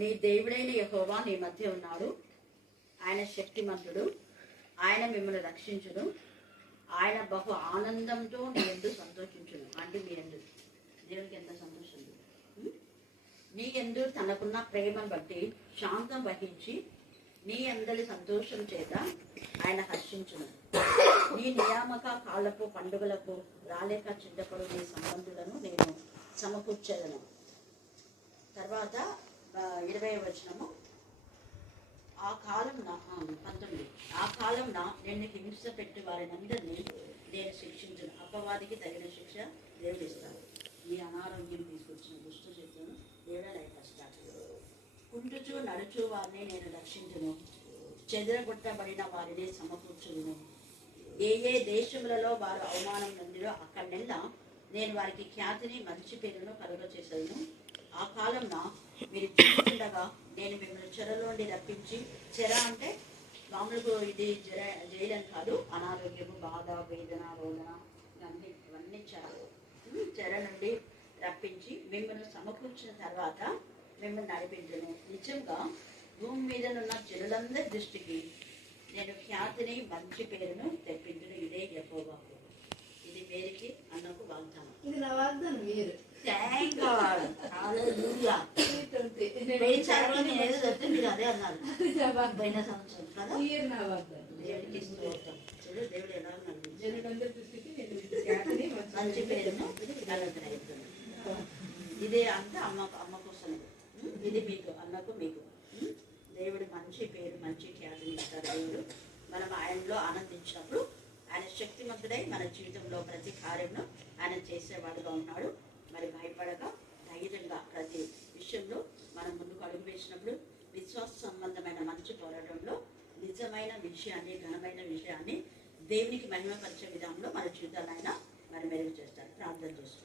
నీ దేవుడైన యెహోవా నీ మధ్య ఉన్నాడు. ఆయన శక్తిమంతుడు. ఆయన మిమ్మల్ని రక్షించును. ఆయన బహు ఆనందంతో నీ యందు సంతోషించును. అంటే మీ యందు దేవునికి ఎంత సంతోషం. నీ యందు తనకున్న ప్రేమను బట్టి శాంతం వహించి నీ అందరి సంతోషం చేత ఆయన హర్షించును. నీ నియామక కాళ్ళకు పండుగలకు రాలేక చింతపడు నీ సంబంధులను నేను సమకూర్చేదను. తర్వాత 20వ వచనము, ఆ కాలం 19, ఆ కాలం నేను హింస పెట్టి వారినందరినీ నేను శిక్షించను. అపవాదికి తగిన శిక్ష దేవుడు ఇస్తాడు. ఈ అనారోగ్యం తీసుకొచ్చిన దుష్ట శక్తులను దేవుడే లైఫ్ కుంటుచు నడుచు వారిని నేను రక్షించును. చెదరగొట్టబడిన వారిని సమకూర్చును. ఏ ఏ దేశములలో వారు అవమానం నొందిరో అక్కడెల్లా నేను వారికి ఖ్యాతిని మంచి పేరును కలుగచేసాను. ఆ కాలంలో మీరు చూస్తుండగా నేను మిమ్మల్ని చెరలోండి రప్పించి, చెర అంటే మామూలుగా ఇది జైలని కాదు, అనారోగ్యము, బాధ, వేదన, రోదన ఇవన్నీ చెర నుండి రప్పించి మిమ్మల్ని సమకూర్చిన తర్వాత మిమ్మల్ని నడిపించను. నిజంగా భూమి మీదనున్న జనులందరి దృష్టికి నేను ఖ్యాతిని మంచి పేరును తెప్పించును. ఇదే యెహోవా. ఇది మేరీకి అన్నకు వాగ్దానం. ఇది నా వాగ్దానం. మీరు థ్యాంక్ గాడ్. హల్లెలూయా. ఏదో చెప్తే మీరు అదే అన్నారు. పోయిన సంవత్సరం కదా. నా వాగ్దానం. దేవుడికి స్తోత్రం. దేవుడు ఎలా ఉన్నారు. జనులందరి దృష్టికి నేను ఖ్యాతిని మంచి పేరును అనుగ్రహిస్తున్నాను. ఇదే అంటే అమ్మ కోసమే. ఇది మీకు, అన్నకు మీకు. దేవుడు మంచి పేరు, మంచి ఖ్యాతిని ఇస్తారు. దేవుడు మనం ఆయనలో ఆనందించినప్పుడు ఆయన శక్తిమంతుడై మన జీవితంలో ప్రతి కార్యంలో ఆయన చేసేవాడుగా ఉన్నాడు. మరి భయపడక ధైర్యంగా ప్రతి విషయంలో మనం ముందుకు అడుగు వేసినప్పుడు విశ్వాస సంబంధమైన మంచి పోరాటంలో నిజమైన విషయాన్ని, ఘనమైన విషయాన్ని దేవునికి మహిమపరిచే విధానంలో మన జీవితాలైనా మరి మెరుగు చేస్తారు. ప్రార్థన చేసుకున్నాం.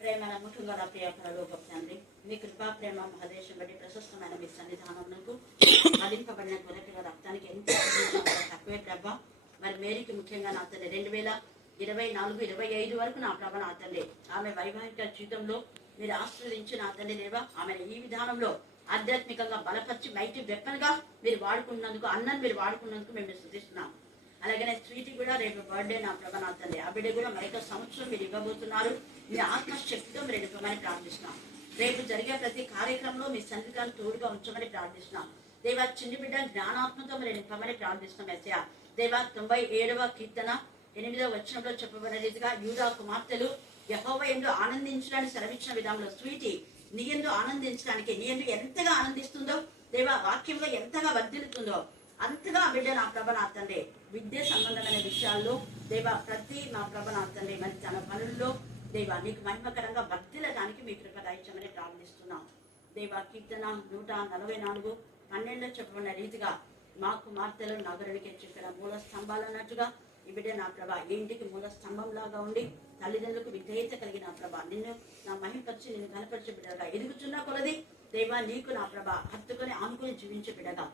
ప్రేమ నమ్మకంగా నా ప్రియ పరలోక తండ్రి, మీ కృపా ప్రేమ మహదేశం బట్టి ప్రశస్తమైన మీ సన్నిధానమునకు మదింపబడిన గొర్రెపిల్ల రక్తానికి ఎంత తక్కువే ప్రభ. మరి మేరీకి ముఖ్యంగా నా తండ్రి 2024-25 వరకు నా ప్రభ నా తండ్రి ఆమె వైవాహిక జీవితంలో మీరు ఆశీర్వదించి నా తండ్రి దేవా ఆమెను ఈ విధానంలో ఆధ్యాత్మికంగా బలపరిచి మైటి వెప్పన్గా మీరు వాడుకున్నందుకు, అన్నను మీరు వాడుకున్నందుకు మేము స్తుతిస్తున్నాం. అలాగనే స్వీటీ కూడా రేపు బర్త్డే నా ప్రభ నా తండ్రి ఆ బిడ్డ కూడా మరొక సంవత్సరం మీరు ఇవ్వబోతున్నారు. మీ ఆత్మశక్తితో మీరు ఇవ్వమని ప్రార్థిస్తున్నాం. రేపు జరిగే ప్రతి కార్యక్రమంలో మీ సన్నిధానం తోడుగా ఉంచమని ప్రార్థిస్తున్నాం. దేవా చిన్ని బిడ్డ జ్ఞానాత్మతో మీరు నింపమని ప్రార్థిస్తున్నాం. ఎస్యా దేవా 97వ కీర్తన 8వ వచనంలో చెప్పబడిన రీతిగా యూదా కుమార్తెలు యెహోవా యందు ఆనందించడానికి సెలవిచ్చిన విధానంలో స్వీటీ నీ యందు ఆనందించడానికి, నీ యందు ఎంతగా ఆనందిస్తుందో దేవా, వాక్యంలో ఎంతగా వర్ధిల్లుతుందో అంతగా బిడ్డ నా ప్రభ నా తండ్రి విద్య సంబంధమైన విషయాల్లో దేవా ప్రతి నా ప్రభ నా తండ్రి మరి తన పనుల్లో దేవా నీకు మహిమకరంగా వర్ధిల్లడానికి మీ కృప దయచేయమని ప్రార్థిస్తున్నాం. దేవా కీర్తన 144:12 చెప్పబడిన రీతిగా మా కుమార్తెలు నగరునికి చెప్పిన మూల స్తంభాలు అన్నట్టుగా ఈ బిడ్డ నా ప్రభ ఇంటికి మూల స్తంభం లాగా ఉండి తల్లిదండ్రులకు విధేయత కలిగిన ప్రభ నిన్ను నా మహిమపరిచి నిన్ను కనపరిచే బిడ్డగా ఎదుగుతున్న కొలది దేవా నీకు నా ప్రభ హత్తుకొని ఆనుకుని జీవించే బిడ్డగా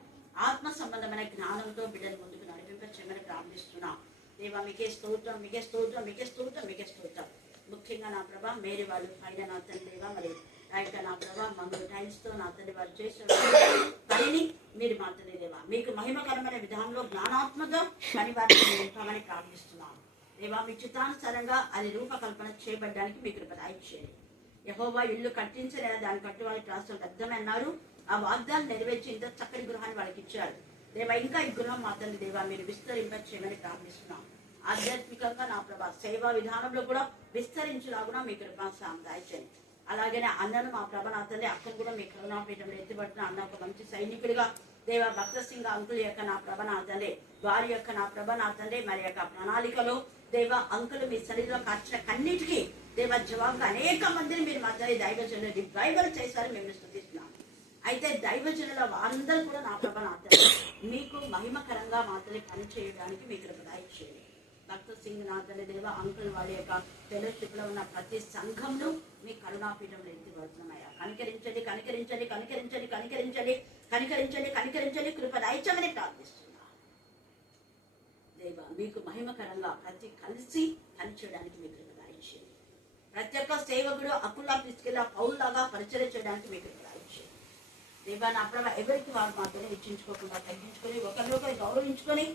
ఆత్మ సంబంధమైన జ్ఞానంతో బిడ్డను ముందుకు నడిపించమని ప్రార్థిస్తున్నాం. దేవా మీకే స్తోత్రం, మీకే స్తోత్రం, మీకే స్తోత్రం, మీకే స్తోత్రం. ముఖ్యంగా నా ప్రభ మేరీ వాళ్ళు పైన నా తండ్రి దేవా మరి ఆయన నా ప్రభ మంగళ టైల్స్తో నా తండ్రి వారు చేసిన పనిని మీరు మా తండ్రి దేవా మీకు మహిమకరమైన విధానంలో జ్ఞానాత్మక పని వారిని నింపమని ప్రార్థిస్తున్నాం. దేవా మీ చిత్తానుసారంగా అది రూపకల్పన చేయబడడానికి మీ కృప దయచేయండి. యెహోవా ఇల్లు కట్టించలేదా దాన్ని కట్టి వాళ్ళకి రాష్ట్రం వ్యర్థమన్నారు. ఆ వాగ్దానం నెరవేర్చి ఇంత చక్కటి గృహాన్ని వాళ్ళకి ఇచ్చారు. దేవా ఇంకా ఈ గృహం మా తండ్రి దేవా మీరు విస్తరింప చేయమని ప్రార్థిస్తున్నాం. ఆధ్యాత్మికంగా నా ప్రభా సేవా విధానంలో కూడా విస్తరించలాగునా మీ కృపా దయచేయండి. అలాగనే అన్నను మా ప్రభ నా తల్లి అక్కను కూడా మీ కరుణాపీఠంలో ఎత్తిపడుతున్న అన్న ఒక మంచి సైనికుడిగా దేవా భక్త సింగ్ అంకుల్ యొక్క నా ప్రభ నా తండ్రి వారి యొక్క నా ప్రభ నా తండ్రి మరి యొక్క ప్రణాళికలో దేవా అంకులు మీ సన్నిధిలో కార్చిన కన్నిటికీ దేవా జవాబుగా అనేక మందిని మీరు మా తల్లి దైవజనులు రివైవల్ చేశారు. మేము స్తుతిస్తున్నాం. అయితే దైవజనుల వారందరూ కూడా నా ప్రభ నా తల్లి మీకు మహిమకరంగా మా తల్లి పని చేయడానికి మీ కృప దయచేయండి. భక్త సింగ్ నా తల్లి దేవ అంకుల్ వాళ్ళ యొక్క ఫెలోషిప్ లో ఉన్న ప్రతి సంఘంలో మీ కరుణాపీఠంలో ఎత్తిపడుతున్నాయా కనికరించండి, కనికరించండి, కనికరించండి, కనికరించండి, కనికరించండి, కనికరించండి, కృప దయచేయమని ప్రార్థిస్తున్నా. దేవ మీకు మహిమకరంగా ప్రతి కలిసి పనిచేయడానికి మీ కృప దయచేయండి. ప్రతి ఒక్క సేవకుడు అకుల్లా తీసుకెళ్ళి పౌరులాగా పరిచయం చేయడానికి మీకు ఇచ్చేది. దేవా నా ప్రభా ఎవరికి వారు మాత్రమే హెచ్చించుకోకుండా తగ్గించుకొని ఒకరినొకరు గౌరవించుకొని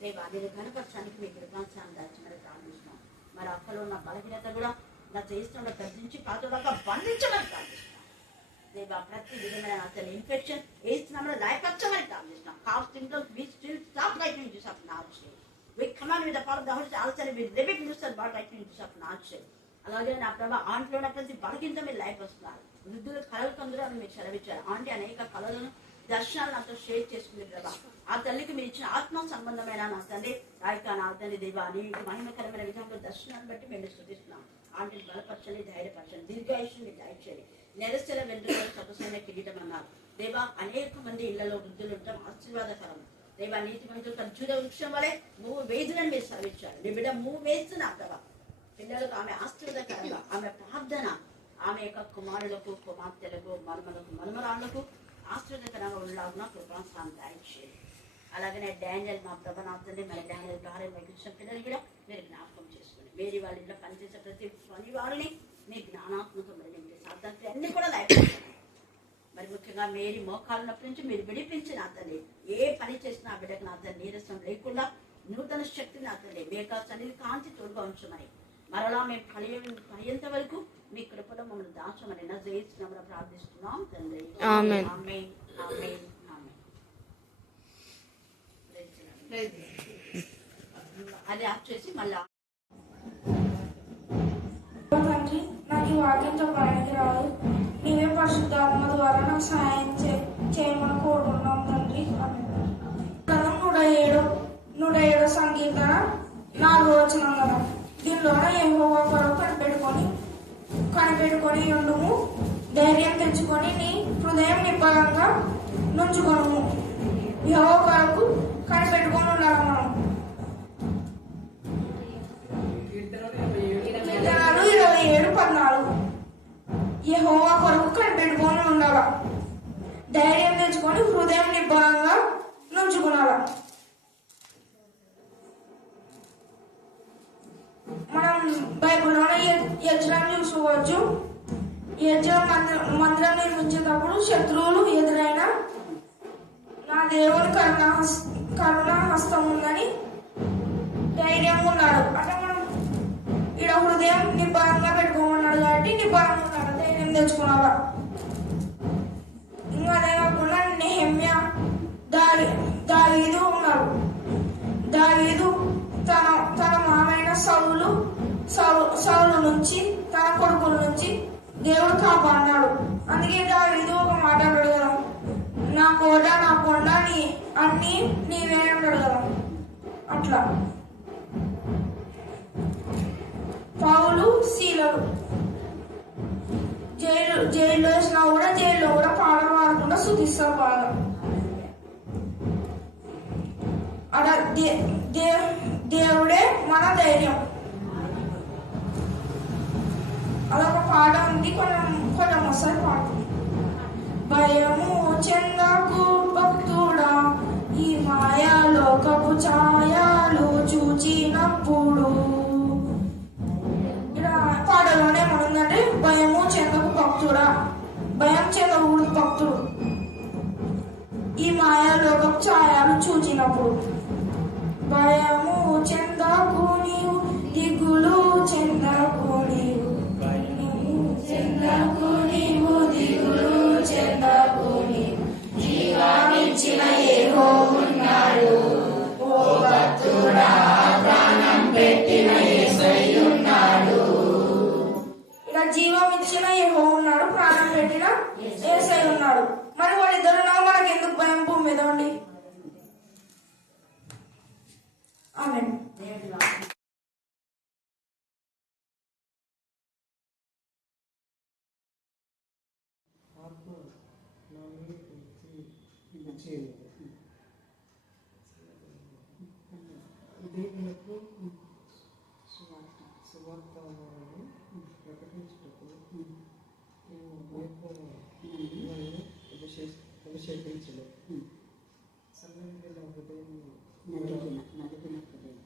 దేవా నేను కనపరచడానికి మీకు కృపాన్ని దాచమని ప్రార్థిస్తున్నాం. మరి అక్కలో ఉన్న బలహీనత కూడా నా చేస్తున్న తగ్గించి పాత్రలాగా బంధించమని ప్రార్థిస్తున్నాం. దేవా ప్రతి విధమైన అసలు ఇన్ఫెక్షన్ వేస్తున్నామని లయపరచమని ప్రార్థిస్తున్నాం. Cough symptoms we still stop right in Jesus of Nazareth. We command with the power of the Holy Spirit also we live it loose and right in Jesus of Nazareth. అలాగే నా ప్రభా ఆంటీలో ఉన్న ప్రతి బలహీనత మీరు లయపరుస్తున్నారు. వృద్ధులు కళలు కందులని మీరు సెలవిచ్చారు. ఆంటీ అనేక కళలను దర్శనాలు నాతో షేర్ చేసుకుంది ప్రభా. ఆ తల్లికి మీరు ఇచ్చిన ఆత్మ సంబంధమైన నా తండ్రి రాయిక నా తండ్రి దేవా నీకు మహిమకరమైన విధంగా దర్శనాన్ని బట్టి మేము స్తుతిస్తున్నాం. ఆంటీని బలపరచండి, ధైర్యపరచండి, దీర్ఘాయుష్ని దాయిచేయండి. నెరసల వెంట్రుకలు సొగసైన కిరీటం అన్నారు దేవా. అనేక మంది ఇళ్లలో వృద్ధులు ఉండటం ఆశీర్వాదకరం దేవా. నీతి మంత్రులు ఖర్జూర వృక్షం వలె మూడు వేదులను మీరు సెలవిచ్చారు. నీ బిడ్డ మూడు వేస్తున్నా ప్రభా. పిల్లలకు ఆమె ఆశీర్వాదకరంగా ఆమె ప్రార్థన ఆమె యొక్క కుమారులకు కుమార్తెలకు మనుమరాళ్లకు ఆశీర్వాదకరంగా ఉండలాగున కృపాను దాయిచేయండి. అలాగనే డానియల్ మా ప్రభనాథుని మన డానియల్ ద్వారా మీకు ఇచ్చిన పిల్లలు కూడా మీరు జ్ఞాపకం చేసుకోండి. మేరీ వాళ్ళ ఇంట్లో పనిచేసే ప్రతి పని వారిని మీ జ్ఞానాత్మకం సాధ్యత అన్ని కూడా లేకపోతున్నాయి. మరి ముఖ్యంగా మేరీ మోకాళ్ళనప్పటి నుంచి మీరు విడిపించి నా తల్లి ఏ పని చేసినా ఆ బిడ్డకు నా తల్లి నీరసం లేకుండా నూతన శక్తిని నా తల్లి మేకా సన్నిధి కాంతి తోడుగా ఉంచమని మరలా మేము కలియేంత వరకు మీ కృపలో మమ్మల్ని దాచమని నజరేయునామమున ప్రార్థిస్తున్నాం తండ్రి. ఆమేన్ ఆమేన్ ఆమేన్ ఆమేన్. అది ఆఫ్ చేసి మళ్ళీ తండ్రి నాకు ఈ వాక్యం చెప్పడానికి రాదు. నీవే పరిశుద్ధాత్మ ద్వారా నాకు సహాయం చేయమని కోరుకున్నాం తండ్రి. 107 సంకీర్తన 4వ వచనం కదా. దీనిలోనే యెహోవా కొరకు కనిపెట్టుకొని ఉండుము, ధైర్యం తెచ్చుకొని నీ హృదయం నిబ్బరంగా నుంచుకొనుము. యెహోవా కొరకు కనిపెట్టుకొని ఉండాలి మనం. కీర్తనలు 27:14. యెహోవా కొరకు కనిపెట్టుకొని ఉండాల, ధైర్యం తెచ్చుకొని హృదయం నిబ్బరంగా నుంచుకునాల. మనం బైబిల్లోనే యెజ్రాను చూసుకోవచ్చు. యెజ్రా మందిరం నిర్మించేటప్పుడు శత్రువులు ఎదురైన నా దేవుని కరుణా హస్తం ఉందని ధైర్యంగా ఉన్నాడు. అంటే మనం ఈడ హృదయం నిబ్బరంగా పెట్టుకోమన్నాడు కాబట్టి నిబ్బరంగా ఉన్నాడు, ధైర్యం తెచ్చుకున్నాడు. ఇంకా అదే కాకుండా నెహెమ్యా, దావీదు ఉన్నారు. దావీదు తన మామైన సౌలు నుంచి తన కొడుకుల నుంచి దేవుడు కాపాడినాడు. అందుకే దావీదు ఒక మాట అన్నాడు కదా, నా కోట నా కొండ అన్ని నీవే అన్నాడు కదా. అట్లా పౌలు శీలలు జైల్లో వేసినా కూడా జైల్లో కూడా పాటలు పాడకుండా స్తుతిస్తారు బాగా. అలా దేవుడే మన ధైర్యం. అదొక పాట ఉంది, కొంచెం ఒకసారి పాడుతుంది. భయము చెందకు భక్తుడా, ఈ మాయాలోకపు ఛాయాలు చూచినప్పుడు. ఇలా పాటలోనే ఏమనుందంటే భయము చెందకు భక్తుడా, భయం చెందకూడదు భక్తుడు ఈ మాయాలోకపు ఛాయాలు చూచినప్పుడు. భయము చెందకు నీవు, దిగులు చెందకు నీవు, చెందకు నీవు, దిగులు చెందకు నీవు, జీవాన్నిచ్చిన యెహోవా ఉన్నాడు. ఓ భక్తుడా, ప్రాణం పెట్టిన యేసయ్య ఉన్నాడు. ఇలా జీవం ఇచ్చిన యెహోవా ఉన్నాడు, ప్రాణం పెట్టిన యేసయ్య ఉన్నాడు. మరి వాళ్ళిద్దరు మనకి ఎందుకు భయం భూమి మీద ఉండి? ఆమేన్. దేవులకు సువార్తను ప్రకటించుటకు అభిషేకించను. సన్నగిన హృదయం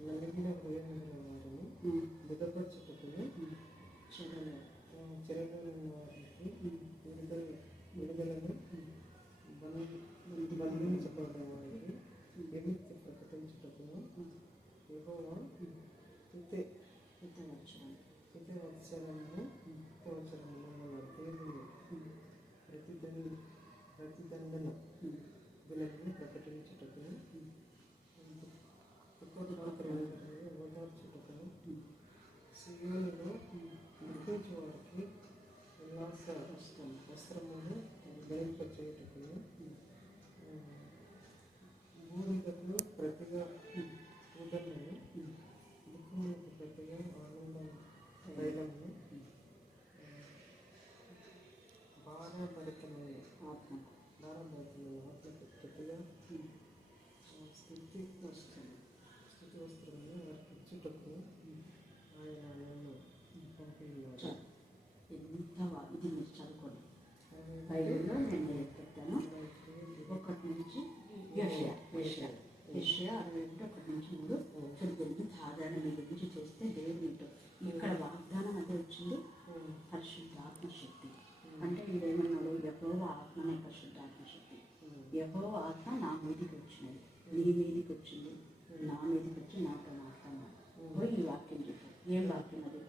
నలిగిన హృదయం వారిని బుధపరచుటకు సియోనులో నడిపించే వారికి ఉల్లాస వస్త్రమును ధరింపచేయుటకును బూడిదకు ప్రతిగా ఊదలను దుఃఖములకు ప్రతిగా ఆనంద తైలమును భారభరితమైన ఆత్మకు ప్రతిగా స్థితి వస్త్రమును వారికి ఇచ్చుటకు ఆయన నన్ను పంపినాడు. ఇది మీరు చదువుకోండి. బైబిల్లో నేను పెట్టాను. 1 నుంచి యెషయా 61:1-3 చూడండి. ఆదరణ మీ గురించి చేస్తే దేవుడు మీతో ఇక్కడ వాగ్దానం అదే వచ్చింది. పరిశుద్ధ ఆత్మశక్తి అంటే ఇదేమన్నాడు? యెహోవా ఆత్మనే పరిశుద్ధ ఆత్మశక్తి. యెహోవా ఆత్మ నా మీదికి వచ్చినది, నీ మీదికి వచ్చింది, నా మీదికి వచ్చి నాతో మాట్లాడినాడు. పోయి ఈ వాక్యం చెప్పాడు. ఏం వాక్యం అది?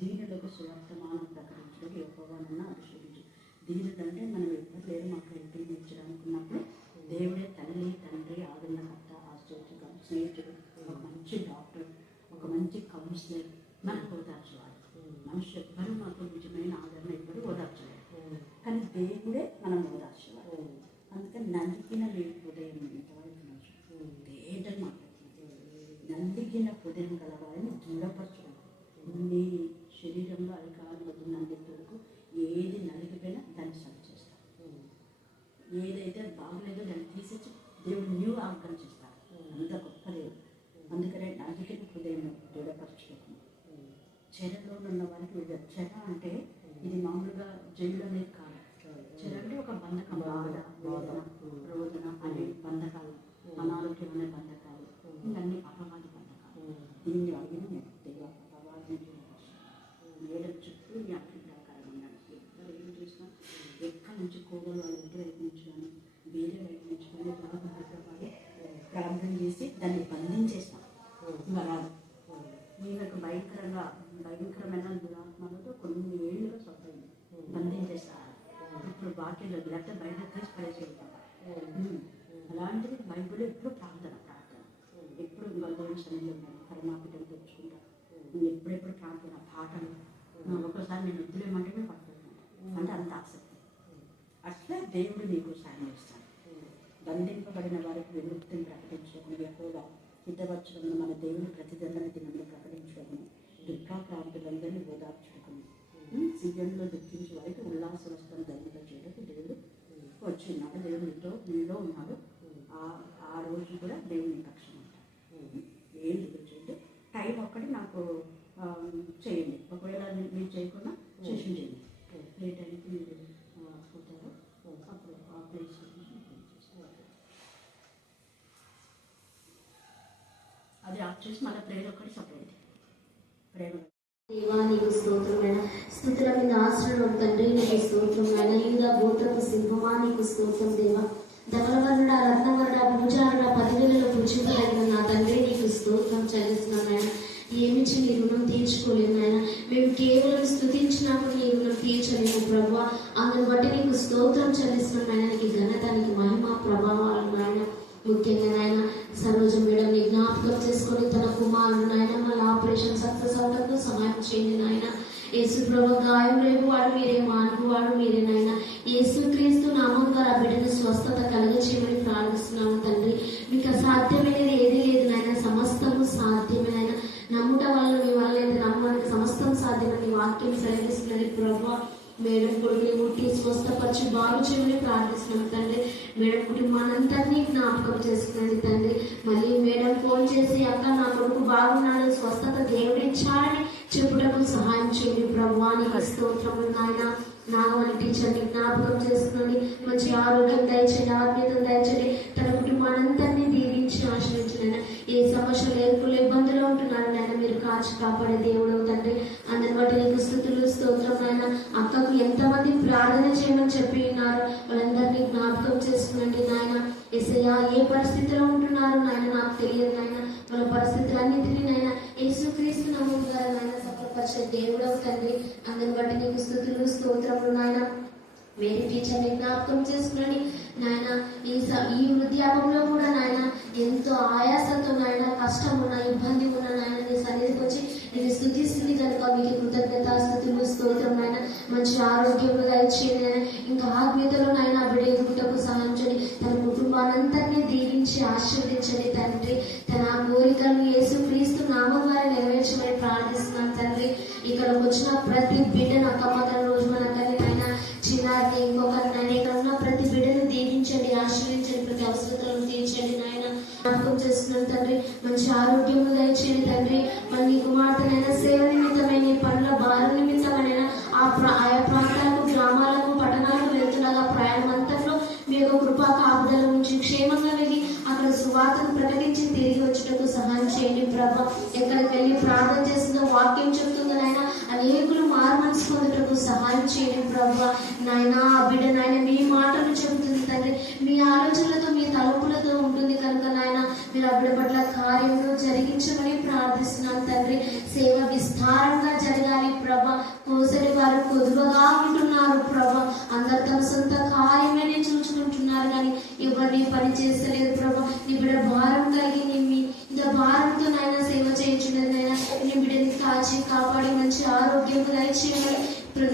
దీనులకు సువర్తమానం ప్రకటించడం యెహోవానన్నా అభిషేకించు. దీనులంటే మనం ఎప్పుడు లేదు మాకు హెల్పింగ్ ఇచ్చడానుకున్నప్పుడు దేవుడే తల్లి, తండ్రి, ఆదరణకర్త, ఆశ్చర్యకం, స్నేహితుడు, ఒక మంచి డాక్టర్, ఒక మంచి కౌన్సిలర్, మనకు ఓదార్చేవాడు. మనిషి ఎవ్వరూ మాకు నిజమైన ఆదరణ ఎప్పుడు ఓదార్చలేదు, కానీ దేవుడే మనం ఓదార్చేవాడు. అందుకని నలిగిన మీ హృదయం తేటని మాట్లాడుతుంది. నలిగిన హృదయం గల వారిని దృఢపరచడం. నీ శరీరంలో అధికారం వద్దున్నంత వరకు ఏది నలిగిపోయినా దాన్ని సరి చేస్తాడు. ఏదైతే బాగలేదో దాన్ని తీసేసి దేవుడు న్యూ ఆర్గన్ చేస్తాడు. అంత గొప్ప దేవుడు. అందుకనే నలిగిన హృదయం దృఢపరచడం. చెరలో ఉన్న వారికి చెర అంటే ఇది మామూలుగా జైలు అనేది కాదు. చెర అంటే ఒక బంధకం, బాధ, వేదన, రోదన అనే బంధకాలు, అనారోగ్యం అనే బంధకాలు, ఇవన్నీ అపవాది బంధకాలు. దీన్ని అడిగిన నేను తెలియ అపవాదిని మేడం చుట్టూ ఈ అభిప్రాయకారం ఉన్నాడు. ఎక్కడ ఏం చేసినా ఎక్కడి నుంచి కోగలు వాళ్ళ ఇంటి వైపు నుంచి కానీ వేరే వైపు నుంచి కానీ బాధపడే ప్రార్థన చేసి దాన్ని బంధించేస్తాం. ఇంకా రాదు. ఈయనకు భయంకరమైన దురాత్మలతో కొన్ని ఏళ్ళుగా సొంతైంది, బంధించేస్తారు. ఇప్పుడు వాక్యంలో లేకపోతే బయట తీసి పడేసేస్తాం. అలాంటిది బైబిల్ ఎప్పుడు ప్రార్థన ఎప్పుడు దేవుని సన్నిధిలో ఉన్నాను, పరమాపిటలు తెచ్చుకుంటాను. ఎప్పుడెప్పుడు ప్రార్థన పాటలు. ఒకసారి నేను వద్దులేమంటేనే పడుతున్నాను అంటే అంత ఆసక్తి. అట్లా దేవుడు నీకు సాయం చేస్తాడు. బంధింపబడిన వారికి విముక్తిని ప్రకటించడం, ఎక్కువగా సిద్ధపరచడం, మన దేవుని ప్రతిదండన దినంలో ప్రకటించడం, దుఃఖాక్రాంతులందరినీ ఓదార్చడం, సిజన్లో దుఃఖించే వారికి ఉల్లాస వస్త్రం ధరింప చేయడానికి దేవుడు వచ్చిన్నాడు. దేవుడు నీలో ఉన్నాడు. ఆ రోజు కూడా దేవుని పక్షం ఉంటాడు. ఏం చూపించండి, టైం ఒక్కటి నాకు చేయండి. ఒకవేళ మీరు చేయకుండా సెషన్ చేయండి. ఏ టైంకి మీరు పోతారో అప్పుడు ఆ ప్లేస్ అది ఆఫ్ చేసి మళ్ళీ ప్రేయర్ ఒకటి సపరేట్ ప్రేమ. దేవా నీకు స్తోత్రమైన స్తుతుల మీద ఆశ్రయం తండ్రి, నీకు స్తోత్రమైన యూదా గోత్రపు సింహమా నీకు స్తోత్రం దేవా. ధనవర్ణ రత్నవర్ణ భూజారణ 10,000 పుచ్చుకలైన నా తండ్రి నీకు స్తోత్రం చెల్లిస్తున్నాను ఆయన. ఏమిచ్చి నీ రుణం తీర్చుకోలేము నాయన. మేము కేవలం స్తుతించినప్పుడు నీ రుణం తీర్చలేము ప్రభువా. అందుని బట్టి నీకు స్తోత్రం చెల్లిస్తున్నాను ఆయన. నీకు ఘనత, నీకు మహిమ, ప్రభావాలు నాయన. ముఖ్యంగా నాయన సరోజ మేడం ని జ్ఞాపకం చేసుకొని తన కుమారుడు నాయన మళ్ళీ ఆపరేషన్ సక్సెస్ అవడంతో సహాయం చేయండి నాయన. యేసు ప్రభు గాయం రేపు వాడు మీరే, మానువాడు మీరే నాయన. యేసు క్రీస్తు నామం ద్వారా బిడ్డను స్వస్థత కలగచేయమని ప్రార్థిస్తున్నాము తండ్రి. మీకు అసాధ్యమైనది ఏది లేదు నాయన, సమస్తము సాధ్యమే నాయన. నమ్ముట వల్ల మీ వల్ల నమ్మడానికి సమస్తం సాధ్యమని వాక్యం సెలవిస్తున్నది ప్రభు. మేడం కొడుకుని ముట్టి స్వస్థపరిచి బాగు చేయమని ప్రార్థిస్తున్నాం తండ్రి. మేడం కుటుంబానంతరినీ జ్ఞాపకం చేసుకున్నది తండ్రి. మళ్ళీ మేడం ఫోన్ చేసి అక్క నా కొడుకు బాగున్నాడు, స్వస్థత దేవుడు ఇచ్చాడని చెప్పుటకు సహాయం చేయండి ప్రభువా. నీకు స్తోత్రములు నాయన. నాగమణి టీచర్ని జ్ఞాపకం చేసుకుని మంచి ఆరోగ్యం దయచేయండి, ఆత్మీయతను దయచేయండి. తన కుటుంబానంతరినీ దీవించి ఆశ్రయించండి. ఏ సమస్యలు ఎదుర్కొలు ఇబ్బందులు ఉంటున్నారు నాయన, మీరు కాచి కాపాడే దేవుడు తండ్రి. అందరి బట్టి నీకు స్తుతులు స్తోత్రం నాయన. అక్కకు ఎంతమంది ప్రార్థన చేయమని చెప్పి ఉన్నారు వాళ్ళందరినీ జ్ఞాపకం చేసుకునండి నాయన. యేసయ్యా ఏ పరిస్థితిలో ఉంటున్నారు నాయన నాకు తెలియదు నాయన. వాళ్ళ పరిస్థితులన్నింటినీ నాయన యేసుక్రీస్తు నామం ద్వారా నాయన సఫలపరిచే దేవుడవు తండ్రి. అందరిని బట్టి నీకు స్తుతులు స్తోత్రములు నాయన. మేరీ టీచర్ని జ్ఞాపకం చేసుకుని నాయన ఈ వృద్ధాపంలో కూడా నాయన ఎంతో ఆయాసంతో నాయన కష్టం ఉన్న ఇబ్బంది ఉన్న నాయన సన్నిధికి వచ్చి నేను స్తుతిస్తుంది కనుక మీకు కృతజ్ఞతాస్తుతులు స్తోత్రం నాయన. మంచి ఆరోగ్యంలో దయచేయండి నాయన. ఇంకా ఆత్మీయతలో నాయన బిడ్డ ఎదుగుటకు సహాయం చేయండి. తన కుటుంబానంతరినీ దీవించి ఆశీర్వదించండి తండ్రి. తన కోరికలను యేసుక్రీస్తు నామం ద్వారా నెరవేర్చమని ప్రార్థిస్తున్నాను తండ్రి. ఇక్కడికి వచ్చిన ప్రతి బిడ్డను అక్కమ్మకల రోజు మన తల్లి నాయన చిన్నారిని ఇంకొకరి నాయన ఇక్కడ ఉన్న ప్రతి బిడ్డను దీవించండి, ఆశీర్వించండి, ప్రతి అవసరతలను తీర్చండి నాయన. జ్ఞాపకం చేస్తున్నాను తండ్రి. మంచి ఆరోగ్యం దయచేయండి తండ్రి. మళ్ళీ కుమార్తెనైనా సేవ నిమిత్తమైన నీ పనుల భారం నిమిత్తమైన ఆయా ప్రాంతాలకు, గ్రామాలకు, పట్టణాలకు వెళ్తుండగా ప్రయాణం అంతట్లో మీ యొక్క కృపా కాపుదల నుంచి క్షేమంగా వెళ్ళి అక్కడ సువార్తను ప్రకటించి తిరిగి వచ్చుటకు సహాయం చేయండి ప్రభా. ఎక్కడికి వెళ్ళి ప్రార్థన చేస్తుందో వాక్యం చెప్తుందో నాయన అనేకులు మారు మనసు పొందుటకు సహాయం చేయండి ప్రభా. నాయన ఆ బిడ్డ నాయన మీ మాటలు చెబుతుంది తండ్రి. మీ ఆలోచనలతో మీ తలుపులతో ఉంటుంది కనుక నాయన మీరు ఆ బిడ్డ పట్ల కార్యములు జరిగించమని ప్రార్థిస్తున్నాను తండ్రి. సేవ విస్తారంగా జరగాలి ప్రభా. కోసరి వారు కొదువగా ఉంటున్నారు ప్రభా. అందరు తమ సొంత కార్యమే చూసుకుంటున్నారు కానీ ఎవరిని పని చేస్తలేదు ప్రభా. నీ బిడ్డ భారం కలిగి మీ ఇంత భారంతో నాయన సేవ చేయించున్నది నాయన. నీ బిడ్డని కాచి కాపాడి మంచి ఆరోగ్యం దయచేయమని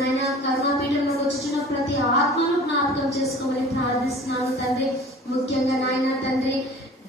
నాయన కరుణాపీఠంలో వచ్చుతున్న ప్రతి ఆత్మను జ్ఞాపకం చేసుకోమని ప్రార్థిస్తున్నాను తండ్రి. ముఖ్యంగా నాయన తండ్రి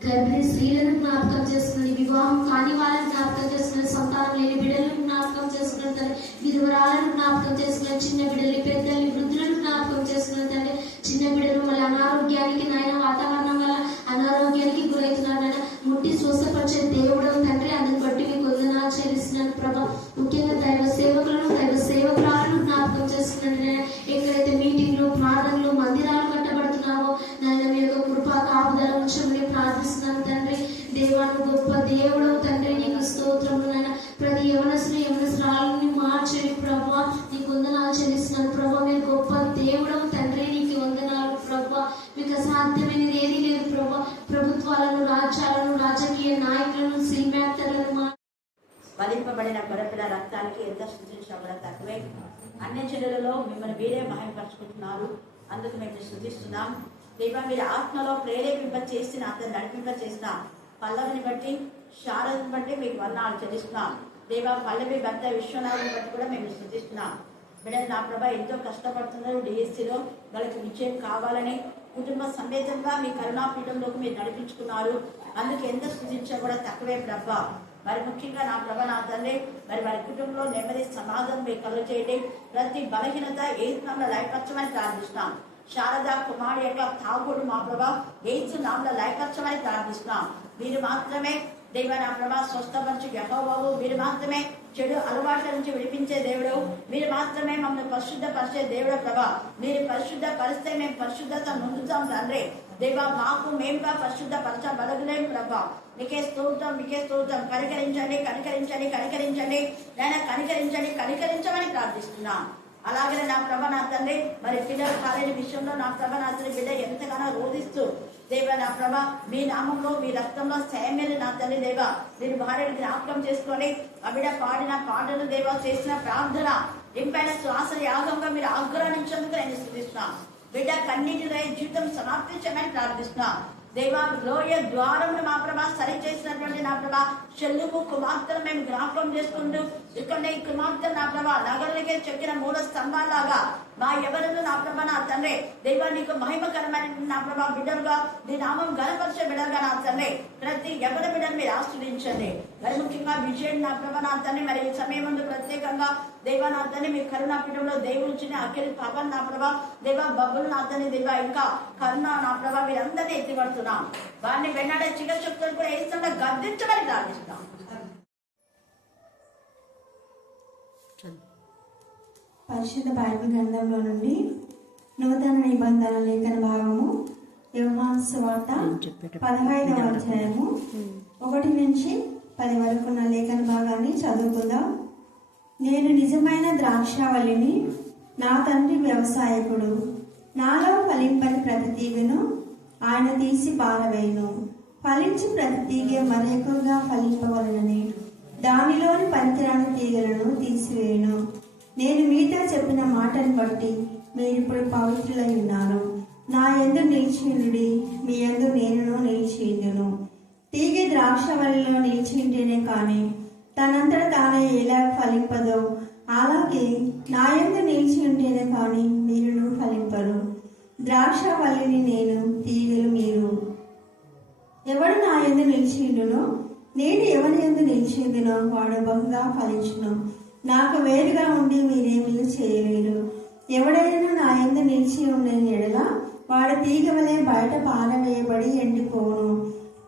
గర్భిణీ స్త్రీలను జ్ఞాపకం చేసుకుని, వివాహం కాని వాళ్ళని జ్ఞాపకం చేసుకుని, సంతానం లేని బిడ్డలను జ్ఞాపకం చేసుకుని తండ్రి, విధవరాలను జ్ఞాపకం చేసుకుని, చిన్న బిడ్డలు, పెద్దల్ని, వృద్ధులను జ్ఞాపకం చేసుకుని తండ్రి. చిన్న బిడ్డలు మళ్ళీ అనారోగ్యానికి నాయన వాతావరణం వల్ల అనారోగ్యానికి గురవుతున్నారు నాయన. ముట్టి స్వస్థపరిచే దేవుడు తండ్రి. అందుని బట్టి మీకు వందనాలు చెల్లిస్తున్నాను ప్రభా. ముఖ్యంగా దైవ సేవకులను, దైవ సేవకురాలను జ్ఞాపకం చేసుకున్నాను నాయన. ఎక్కడైతే మీటింగ్లు, ప్రార్థనలు, మందిరాలు కట్టబడుతున్నావో నాయన మీ యొక్క కృపా కాపుదల ఉంచమని ప్రార్థిస్తున్నాను తండ్రి. దేవాను గొప్ప దేవుడు తండ్రి. నీకు స్తోత్రములు నాయన. ప్రతి యవనస్తురాలని మార్చండి ప్రభా. నీకు వందనాలు చెల్లిస్తున్నాను ప్రభా. మీరు గొప్ప దేవుడు తండ్రి. నీకు వందనాలు ప్రభా. మీకు అసాధ్యమైనది ఏది లేదు ప్రభా. ప్రభుత్వాలను, రాజ్యాలను, రాజకీయ నాయకులను, సినిమా యాక్టర్లను వధింపబడిన గొర్రెపిల్ల రక్తానికి ఎంత స్తుతించినా కూడా తక్కువే. అన్య జనులలో మిమ్మల్ని మీరే మహిమపరుచుకుంటున్నారు. అందుకు మేము స్తుతిస్తున్నాం దేవా. మీరు ఆత్మలో ప్రేరేపింప చేసిన, అతను నడిపింప చేసిన పల్లవిని బట్టి, శారదని బట్టి మీకు వందనాలు చెల్లిస్తున్నాం దేవా. పల్లవి భర్త విశ్వనాథుని బట్టి కూడా మేము స్తుతిస్తున్నాం. బిడ్డలు నా ప్రభా ఎంతో కష్టపడుతున్నారు. డిఎస్సీలో వాళ్ళకి విజయం కావాలని కుటుంబ సమేతంగా మీ కరుణాపీఠంలోకి మీరు నడిపించుకున్నారు. అందుకు ఎంత స్తుతించా కూడా తక్కువే ప్రభా. మరి ముఖ్యంగా నా ప్రభా నా తండ్రి మరి వారి కుటుంబంలో నెమ్మది సమాధానం మీకు కలుగ చేయండి. ప్రతి బలహీనత ఏసునామములో లయపరచమని ప్రార్థిస్తున్నాం. శారద కుమారి యొక్క తాగుడు మా ప్రభా ఏసునామములో లయపరచమని ప్రార్థిస్తున్నాం. మీరు మాత్రమే దేవ నా ప్రభా స్వస్థపరచు యెహోవావు. మీరు మాత్రమే చెడు అలవాట్ల నుంచి విడిపించే దేవుడు. మీరు మాత్రమే మమ్మల్ని పరిశుద్ధపరిచే దేవుడు ప్రభా. మీరు పరిశుద్ధపరిస్తే మేము పరిశుద్ధత పొందుతాం తండ్రి. దేవా మాకు మేముగా పరిశుద్ధపరచబడగలేము ప్రభా. మీకే స్తోత్రం, మీకే స్తోత్రం. కనికరించండి, కనికరించండి, కనికరించండి నాయన. కనికరించండి, కనికరించమని ప్రార్థిస్తున్నాం. అలాగనే నా ప్రభ నా తండ్రి మరి పిల్లలు కాలేని విషయంలో నా ప్రభ నా తండ్రి బిడ్డ ఎంతగానో రోధిస్తూ దేవ నా ప్రభ మీ నామంలో మీ రక్తంలో సేమ్యలు నా తల్లి దేవ మీరు భార్యను జ్ఞాపకం చేసుకొని ఆ బిడ్డ పాడిన పాటలు దేవ చేసిన ప్రార్థన ఇంపైన శ్వాస యాగంగా మీరు ఆగ్రహించేందుకు నేను స్తుతిస్తున్నాం. బిడ్డ కన్నీటి జీవితం సమాప్తించమని ప్రార్థిస్తున్నాం. దేవా లోయ ద్వారమును మా ప్రభా సరి చేసినటువంటి నా ప్రభా చెల్లుకు కుమార్తెను మేము జ్ఞాపకం చేసుకుంటూ ఇక్కడ ఈ కుమార్తె నా ప్రభా నగరులకే చెక్కిన 3 స్తంభాలాగా మా ఎవరిలో నా ప్రభా నా తండ్రి దేవా నీకు మహిమకరమైన నా ప్రభా బిడ్డలుగా నీ నామం గణపరిచే బిడ్డలుగా నా తండ్రి ప్రతి ఎవరి బిడ్డను మీరు ఆశ్రయించండి. మరి ముఖ్యంగా విజయం నా ప్రభా నా తండ్రి మరి ఈ సమయం ముందు ప్రత్యేకంగా దేవా నా తండ్రి మీ కరుణాపీఠంలో దేవుడు ఇచ్చిన అఖిల్ పవన్ నా ప్రభా దేవా బబ్బులు నా తండ్రి దేవా ఇంకా కరుణ నా ప్రభా వీరందరినీ ఎత్తిపడుతున్నాం. వారిని వెన్నాడే చికిత్సకులు కూడా వేస్తుంటే గద్దించమని ప్రార్థిస్తున్నాం. పరిశుద్ధ బైబిల్ గ్రంథంలో నుండి నూతన నిబంధన లేఖన భాగము యోహాను సువార్త 15వ అధ్యాయము 1 నుంచి 10 వరకు ఉన్న లేఖన భాగాన్ని చదువుకుందాం. నేను నిజమైన ద్రాక్షావళిని, నా తండ్రి వ్యవసాయకుడు. నాలో ఫలింపని ప్రతి తీగను ఆయన తీసి పారవేయును. ఫలించి ప్రతి తీగ మరి ఎక్కువగా ఫలింపవలనని దానిలోని పనికిరాని తీగలను తీసివేయును. నేను మీతో చెప్పిన మాటను బట్టి మీరిప్పుడు పవిత్రులై ఉన్నారు. నా యందు నిలిచియుండుడి, మీ యందు నేను నిలిచియుండును. తీగ ద్రాక్షవల్లిలో నిలిచియుంటేనే కానీ తనంతట తానే ఎలా ఫలింపదో అలాగే నా యందు నిలిచి ఉంటేనే కానీ మీరును ఫలింపరు. ద్రాక్షవల్లిని నేను, తీగలు మీరు. ఎవడు నా యందు నిలిచిండునో, నేను ఎవరి యందు నిలిచిందునో వాడు బహుగా ఫలించును. నాకు వేరుగా ఉండి మీరేమీ చేయలేరు. ఎవడైనా నా యందు నిలిచి ఉండని ఎడల వాడు తీగ వలె బయట పారవేయబడి ఎండిపోవును.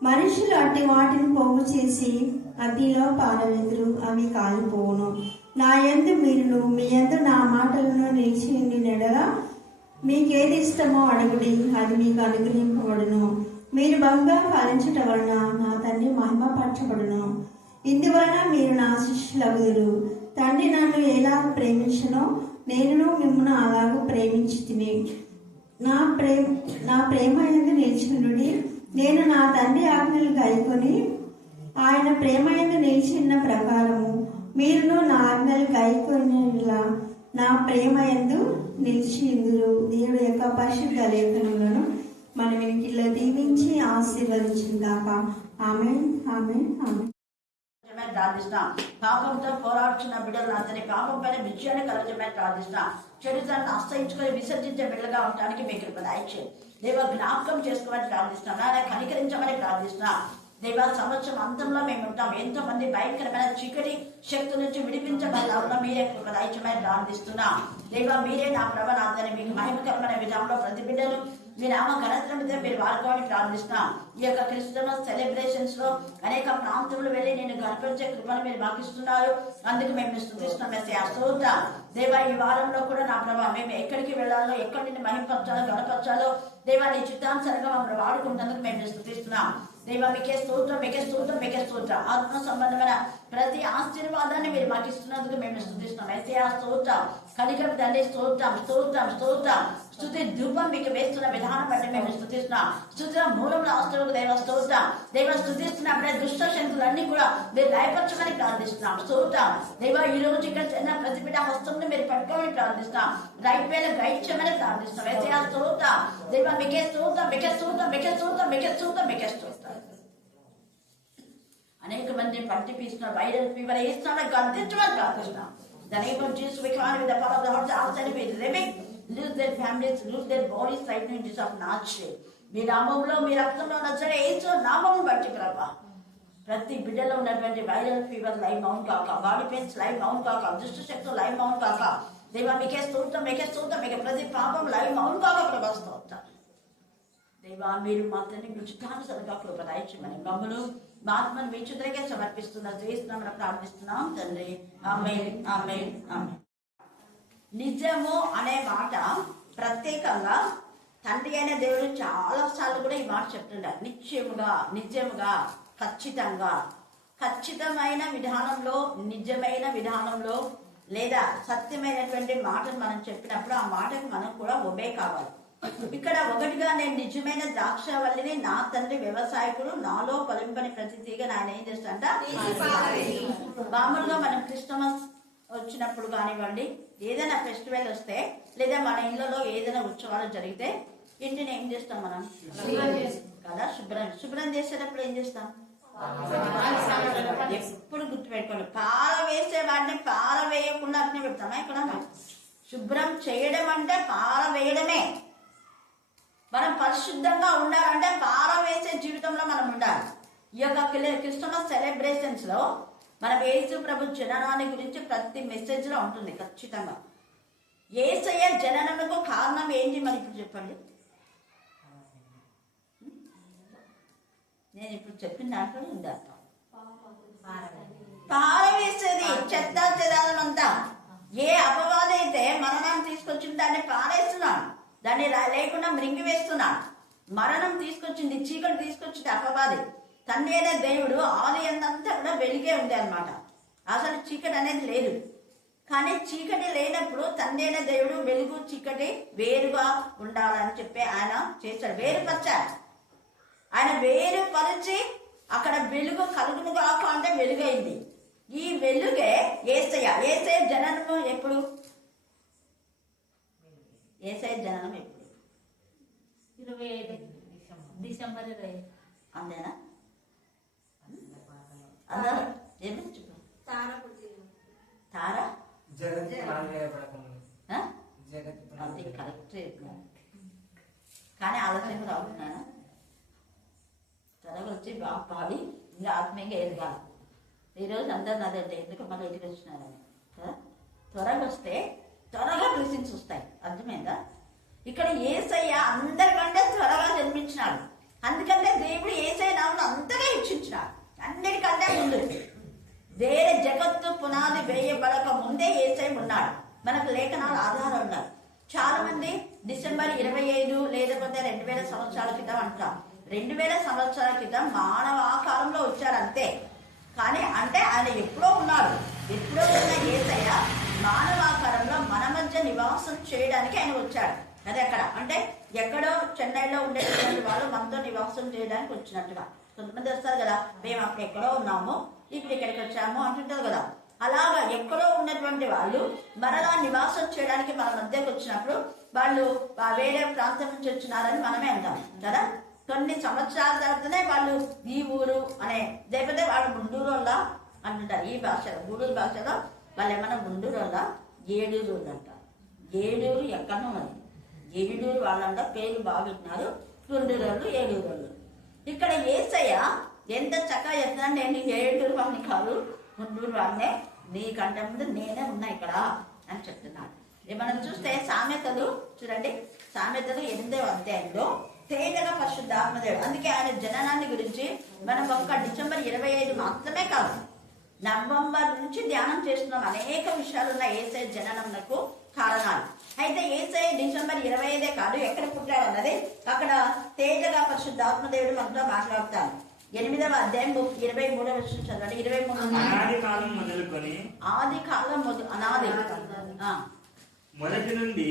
మనుషులు అట్టి వాటిని పోగు చేసి అగ్నిలో పారవేదురు, అవి కాలిపోవును. నా యందు మీరును, మీ యందు నా మాటలను నిలిచి ఉండిన ఎడల మీకేది ఇష్టమో అడుగుడి, అది మీకు అనుగ్రహింపబడును. మీరు బహుగా ఫలించటం వలన నా తండ్రి మహిమపరచబడును. ఇందువలన మీరు నా శిష్యులగుదురు. తండ్రి నన్ను ఎలా ప్రేమించనో నేను మిమ్మల్ని అలాగూ ప్రేమించి తిని నా ప్రేమ యందు నిలిచినుడి. నేను నా తండ్రి ఆజ్ఞలు గైకొని ఆయన ప్రేమ యందు నిలిచిన ప్రకారము మీరును నా ఆజ్ఞలు గైకొనిలా నా ప్రేమ యందు నిలిచిందురు. దేవుడి యొక్క పరిశుద్ధ లేఖనములను మన వెనుకల్లో దీవించి ఆశీర్వదించిందాక. ఆమేన్, ఆమేన్, ఆమేన్. ప్రార్థిస్తాం. పాపంతో పోరాడుతున్న బిడ్డలు అతని పాపం పైన విజయాన్ని కలగజేయమని ప్రార్థిస్తాం. చరిత్రను అస్తయించుకొని విసర్జించే బిడ్డలుగా ఉండడానికి మీకు కృప దయచేయండి. దేవ జ్ఞాపకం చేసుకోమని ప్రార్థిస్తాం. ఆయన కనికరించమని ప్రార్థిస్తున్నాం. దేవ సంవత్సరం అంతంలో మేము ఉంటాం. ఎంతో మంది భయంకరమైన చీకటి శక్తి నుంచి విడిపించబడాలన్న మీరే కృప దయచేయమని ప్రార్థిస్తున్నాం. దేవ మీరే నా ప్రభావాన్ని మీకు మహిమకరమైన విధానంలో ప్రతి బిడ్డలు మీ నామ ఘనతల మీద మీరు వాడుకోవని ప్రార్థిస్తున్నాం. ఈ యొక్క క్రిస్మస్ సెలబ్రేషన్స్ లో అనేక ప్రాంతంలో వెళ్ళి నేను గర్పించే కృపను మీరు మాకు ఇస్తున్నారు. అందుకు మేము స్తుతిస్తున్నాం. స్తోత్రం దేవా. ఈ వారంలో కూడా నా ప్రభావం మేము ఎక్కడికి వెళ్ళాలో, ఎక్కడి నుండి మహిమపరచాలో, గడపరచాలో దేవా నీ చిత్తానుసారంగా మమ్మల్ని వాడుకుంటున్నందుకు మేము స్తుతిస్తున్నాం. దేవా మీకే స్తోత్రం, మీకే స్తోత్రం, మీకే స్తోత్రం. ఆత్మ సంబంధమైన ప్రతి ఆశీర్వాదాన్ని మీరు మాకు ఇస్తున్నందుకు మేము స్తుతిస్తున్నాం. ఎస్ఐ స్తోత్రం, కనికరం తండ్రి స్తోత్రం, స్తోత్రం, స్తోత్రం. స్తుతి ధూపం మీకు వేస్తున్న విధానం బట్టి మేము స్తుతిస్తున్నాం. స్తుతిన మూలంలో అవసరం దేవ స్తోత్రం. దేవ స్తుతిస్తున్నప్పుడే దుష్ట శక్తులన్నీ కూడా మీరు లయపరచమని ప్రార్థిస్తున్నాం. స్తోత్రం దేవ. ఈ రోజు ఇక్కడ చిన్న ప్రతి బిడ్డ హస్తంను మీరు పట్టుకోమని ప్రార్థిస్తాం. రైట్ వేళ గైడ్ చేయమని ప్రార్థిస్తాం. ఎస్ఐ స్తోత్రం దేవ. మీకే స్తోత్రం, మీకే స్తోత్రం, మీకే స్తోత్రం, మీకే స్తోత్రం, మీకే స్తోత్రం. అనేక మంది పంటి పీస్తున్న వైరల్ ఫీవర్ వేస్తున్నా గర్తించమని ప్రార్థిస్తున్నాం. The name of Jesus, we command with the power of the Holy Spirit, we living, lose their families, lose their bodies right now in Jesus of Nazareth. మీ నామంలో మీ రక్తంలో నచ్చని యేసు నామమును బట్టి ప్రభా ప్రతి బిడ్డలో ఉన్నటువంటి వైరల్ ఫీవర్ లైవ్ మౌన్ కాక, బాడీ పెయిన్స్ లైవ్ మౌన్ కాక, దుష్ట శక్తులు లైవ్ మౌన్ కాక, దేవా మీకే స్తోత్రం, మీకే స్తోత్రం, మీకే ప్రతి పాపం లైవ్ మౌన్ కాక ప్రభా స్తోత్రం. దేవా మీరు మాత్రమే మీ చిత్తానుసారంగా కృప దయచేయమని మమ్మను మా ఆత్మను మీ చుట్టకే సమర్పిస్తున్నా చేస్తున్నామని ప్రార్థిస్తున్నాం తండ్రి. ఆమేన్, ఆమేన్, ఆమేన్. నిజము అనే మాట ప్రత్యేకంగా తండ్రి అయిన దేవుడు చాలా సార్లు కూడా ఈ మాట చెప్తుంటారు. నిశ్చయముగా, నిజముగా, ఖచ్చితంగా, ఖచ్చితమైన విధానంలో, నిజమైన విధానంలో లేదా సత్యమైనటువంటి మాటను మనం చెప్పినప్పుడు ఆ మాటకు మనం కూడా ఒబే కావాలి. ఇక్కడ ఒకటిగా నేను నిజమైన ద్రాక్షవల్లిని, నా తండ్రి వ్యవసాయకుడు, నాలో ఫలింపని ప్రతి తీగ ఆయన ఏం చేస్తాడంట. మామూలుగా మనం క్రిస్మస్ వచ్చినప్పుడు కానివ్వండి, ఏదైనా ఫెస్టివల్ వస్తే లేదా మన ఇళ్లలో ఏదైనా ఉత్సవాలు జరిగితే ఇంటిని ఏం చేస్తాం మనం కదా, శుభ్రం చేసేటప్పుడు ఏం చేస్తాం. ఎప్పుడు గుర్తుపెట్టుకోండి, పాల వేసే వాటిని పాల వేయకుండా అట్నే పెడతామా. ఇక్కడ శుభ్రం చేయడం అంటే పాల వేయడమే. మనం పరిశుద్ధంగా ఉండాలంటే పాల వేసే జీవితంలో మనం ఉండాలి. ఈ యొక్క క్రిస్మస్ సెలబ్రేషన్స్ లో మనం యేసు ప్రభు జననాన్ని గురించి ప్రతి మెసేజ్ లో ఉంటుంది ఖచ్చితంగా. యేసయ్య జననకు కారణం ఏంటి మరి ఇప్పుడు చెప్పండి. నేను ఇప్పుడు చెప్పిన దాంట్లో ఉంది అర్థం. పారవేసేది చెత్త చెదాలనంతా. ఏ అపవాదైతే మరణాన్ని తీసుకొచ్చిన దాన్ని పారేస్తున్నాడు, దాన్ని లేకుండా మృంగి వేస్తున్నాడు. మరణం తీసుకొచ్చింది, చీకటి తీసుకొచ్చింది అపవాది. తండ్రి అనే దేవుడు ఆది అంతా కూడా వెలిగే ఉంది అనమాట. అసలు చీకటి అనేది లేదు. కానీ చీకటి లేనప్పుడు తండ్రి అనే దేవుడు వెలుగు చీకటి వేరుగా ఉండాలని చెప్పి ఆయన చేశాడు, వేరుపరిచాడు. ఆయన వేరుపరిచి అక్కడ వెలుగు కలుగును కాక అంటే వెలుగైంది. ఈ వెలుగే యేసయ్య. యేసయ్య జననము ఎప్పుడు? యేసయ్య జననం ఎప్పుడు? 25 డిసెంబర్ 20. అంతేనా? అందరూ ఏమి తారా జగత్ పునాది వేయబడకముందు. ఆ? జగత్ పునాది అది కరెక్టే కానీ ఆలోచన రావుతున్నాను త్వరగా వచ్చి బాగా పాడి ఇంకా ఆత్మీయంగా ఎదగాల. ఈరోజు అందరు అదంటే ఎందుకు మళ్ళీ ఇంటికి వచ్చినారని కదా. త్వరగా వస్తే త్వరగా బ్లెస్సింగ్స్ వస్తాయి. అర్థమైందా? ఇక్కడ యేసయ్య అందరికంటే త్వరగా జన్మించినాడు. అందుకంటే దేవుడు యేసయ్య నామమును అంతగా హెచ్చించినాడు. అన్నిటికంటే ముందు వేరే జగత్తు పునాది వేయబడక ముందే యేసయ్య ఉన్నాడు. మనకు లేఖనాలు ఆధారం ఉన్నారు. చాలా మంది డిసెంబర్ 25 లేకపోతే 2000 సంవత్సరాల క్రితం అంటారు. 2000 సంవత్సరాల క్రితం మానవ ఆకారంలో వచ్చాడు అంతే. కానీ అంటే ఆయన ఎప్పుడో ఉన్నాడు. ఎప్పుడో ఉన్న యేసయ్య మానవ ఆకారంలో మన మధ్య నివాసం చేయడానికి ఆయన వచ్చాడు. అది ఎక్కడ అంటే ఎక్కడో చెన్నైలో ఉండేటువంటి వాళ్ళు మనతో నివాసం చేయడానికి వచ్చినట్టుగా. కొంతమంది వస్తారు కదా, మేము అప్పుడు ఎక్కడో ఉన్నాము ఇప్పుడు ఇక్కడికి వచ్చాము అంటుంటారు కదా. అలాగా ఎక్కడో ఉన్నటువంటి వాళ్ళు మరలా నివాసం చేయడానికి మన మధ్యకి వచ్చినప్పుడు వాళ్ళు వేరే ప్రాంతం నుంచి వచ్చినారని మనమే అంటాం కదా. కొన్ని సంవత్సరాల తర్వాతనే వాళ్ళు ఈ ఊరు అనే లేకపోతే వాళ్ళు గుంటూరు వల్ల అంటుంటారు. ఈ భాషలో గూడూరు భాషలో వాళ్ళు ఏమన్నా గుంటూరు వల్ల ఏడూరు అంటారు. ఏడూరు ఎక్కడో ఉన్నది. ఏడూరు వాళ్ళంట పేర్లు బాగా వింటున్నారు. గుంటూరు వాళ్ళు ఏడూరు వాళ్ళు. ఇక్కడ యేసయ్య ఎంత చక్కగా చెప్తున్నాను, నేను ఏడూరు వాళ్ళని కాదు గుంటూరు వాళ్ళనే, నీకంటే ముందు నేనే ఉన్నా ఇక్కడ అని చెప్తున్నాడు. మనం చూస్తే సామెతలు చూడండి, సామెతలు 8వ అధ్యాయంలో తేజగా పరిశుద్ధాత్మదేవుడు. అందుకే ఆయన జననాన్ని గురించి మనం ఒక్క డిసెంబర్ 25 మాత్రమే కాదు, నవంబర్ నుంచి ధ్యానం చేస్తున్నాం. అనేక విషయాలు ఉన్న యేసయ్య జననంకు కారణాలు. అయితే యేసయ్య డిసెంబర్ 25 కాదు, ఎక్కడ పుట్టాడు అన్నది అక్కడ తేజగా పరిశుద్ధాత్మదేవుడు మనతో మాట్లాడతారు. 8వ అధ్యాయం 23వ వచనం చదవండి. 23 అనాది కాలం మొదలుకొని ఆది కాలం అనాది మొదటి నుండి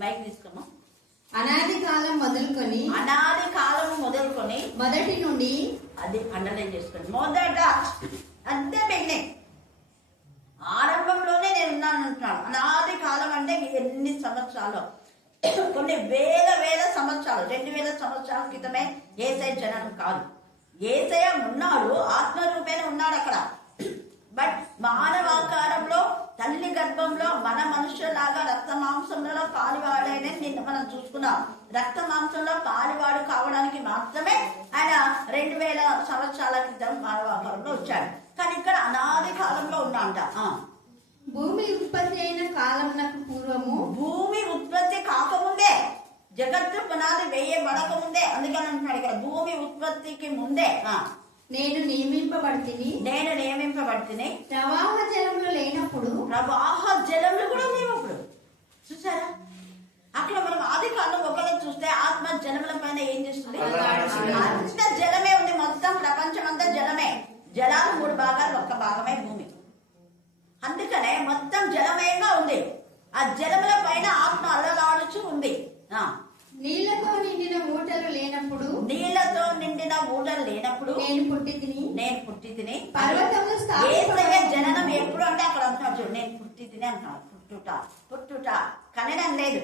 మైక్ తీసుకోమా. అనాది కాలం మొదలుకొని అనాది కాలం మొదలుకొని మొదటి నుండి అది అండర్లైన్ చేసుకోండి. మొదట అంతే బిగినింగ్, ఆరంభంలోనే నేను ఉన్నాను అంటున్నాను. అనాది కాలం అంటే ఎన్ని సంవత్సరాలు, కొన్ని వేల సంవత్సరాలు, 2000 సంవత్సరాల క్రితమే యేసయ్య జననం కాదు. యేసయ్య ఉన్నాడు, ఆత్మరూపేణ ఉన్నాడు అక్కడ. బట్ మానవాకారంలో తల్లి గర్భంలో మన మనుషులాగా రక్త మాంసంలో పాలివాడైనా నిన్న మనం చూసుకున్నాం. రక్త మాంసంలో పాలివాడు కావడానికి మాత్రమే ఆయన 2000 సంవత్సరాల క్రితం మానవాకారంలో వచ్చాడు. కానీ ఇక్కడ అనాది కాలంలో ఉన్నాంట. భూమి ఉత్పత్తి అయిన కాలమునకు పూర్వము, భూమి ఉత్పత్తి కాకముందే, జగత్తు పునాది వేయబడక ముందే. అందుకని అంటున్నాడు ఇక్కడ భూమి ఉత్పత్తికి ముందే నేను నియమింపబడితిని. ప్రవాహ జలములు లేనప్పుడు, ప్రవాహ జలములు కూడా లేవు అప్పుడు. చూసారా, అక్కడ మనం ఆది కాలం ఒకవేళ చూస్తే ఆత్మ జలముల పైన ఏం చేస్తుంది? అంత జలమే ఉంది. మొత్తం ప్రపంచం అంతా జలమే. జలాలు 3 భాగాలు, 1 భాగమే భూమి. అందుకనే మొత్తం జలమయంగా ఉంది. ఆ జలముల పైన ఆత్మ అల్లలాడుచు ఉంది. నీళ్లతో నిండిన ఊటలు లేనప్పుడు, నేను పుట్టి తిని. పర్వతములు జననం ఎప్పుడు అంటే అక్కడ అంటున్నాడు చూడు, నేను పుట్టి తిని అంటున్నాడు. పుట్టుట కనడం లేదు.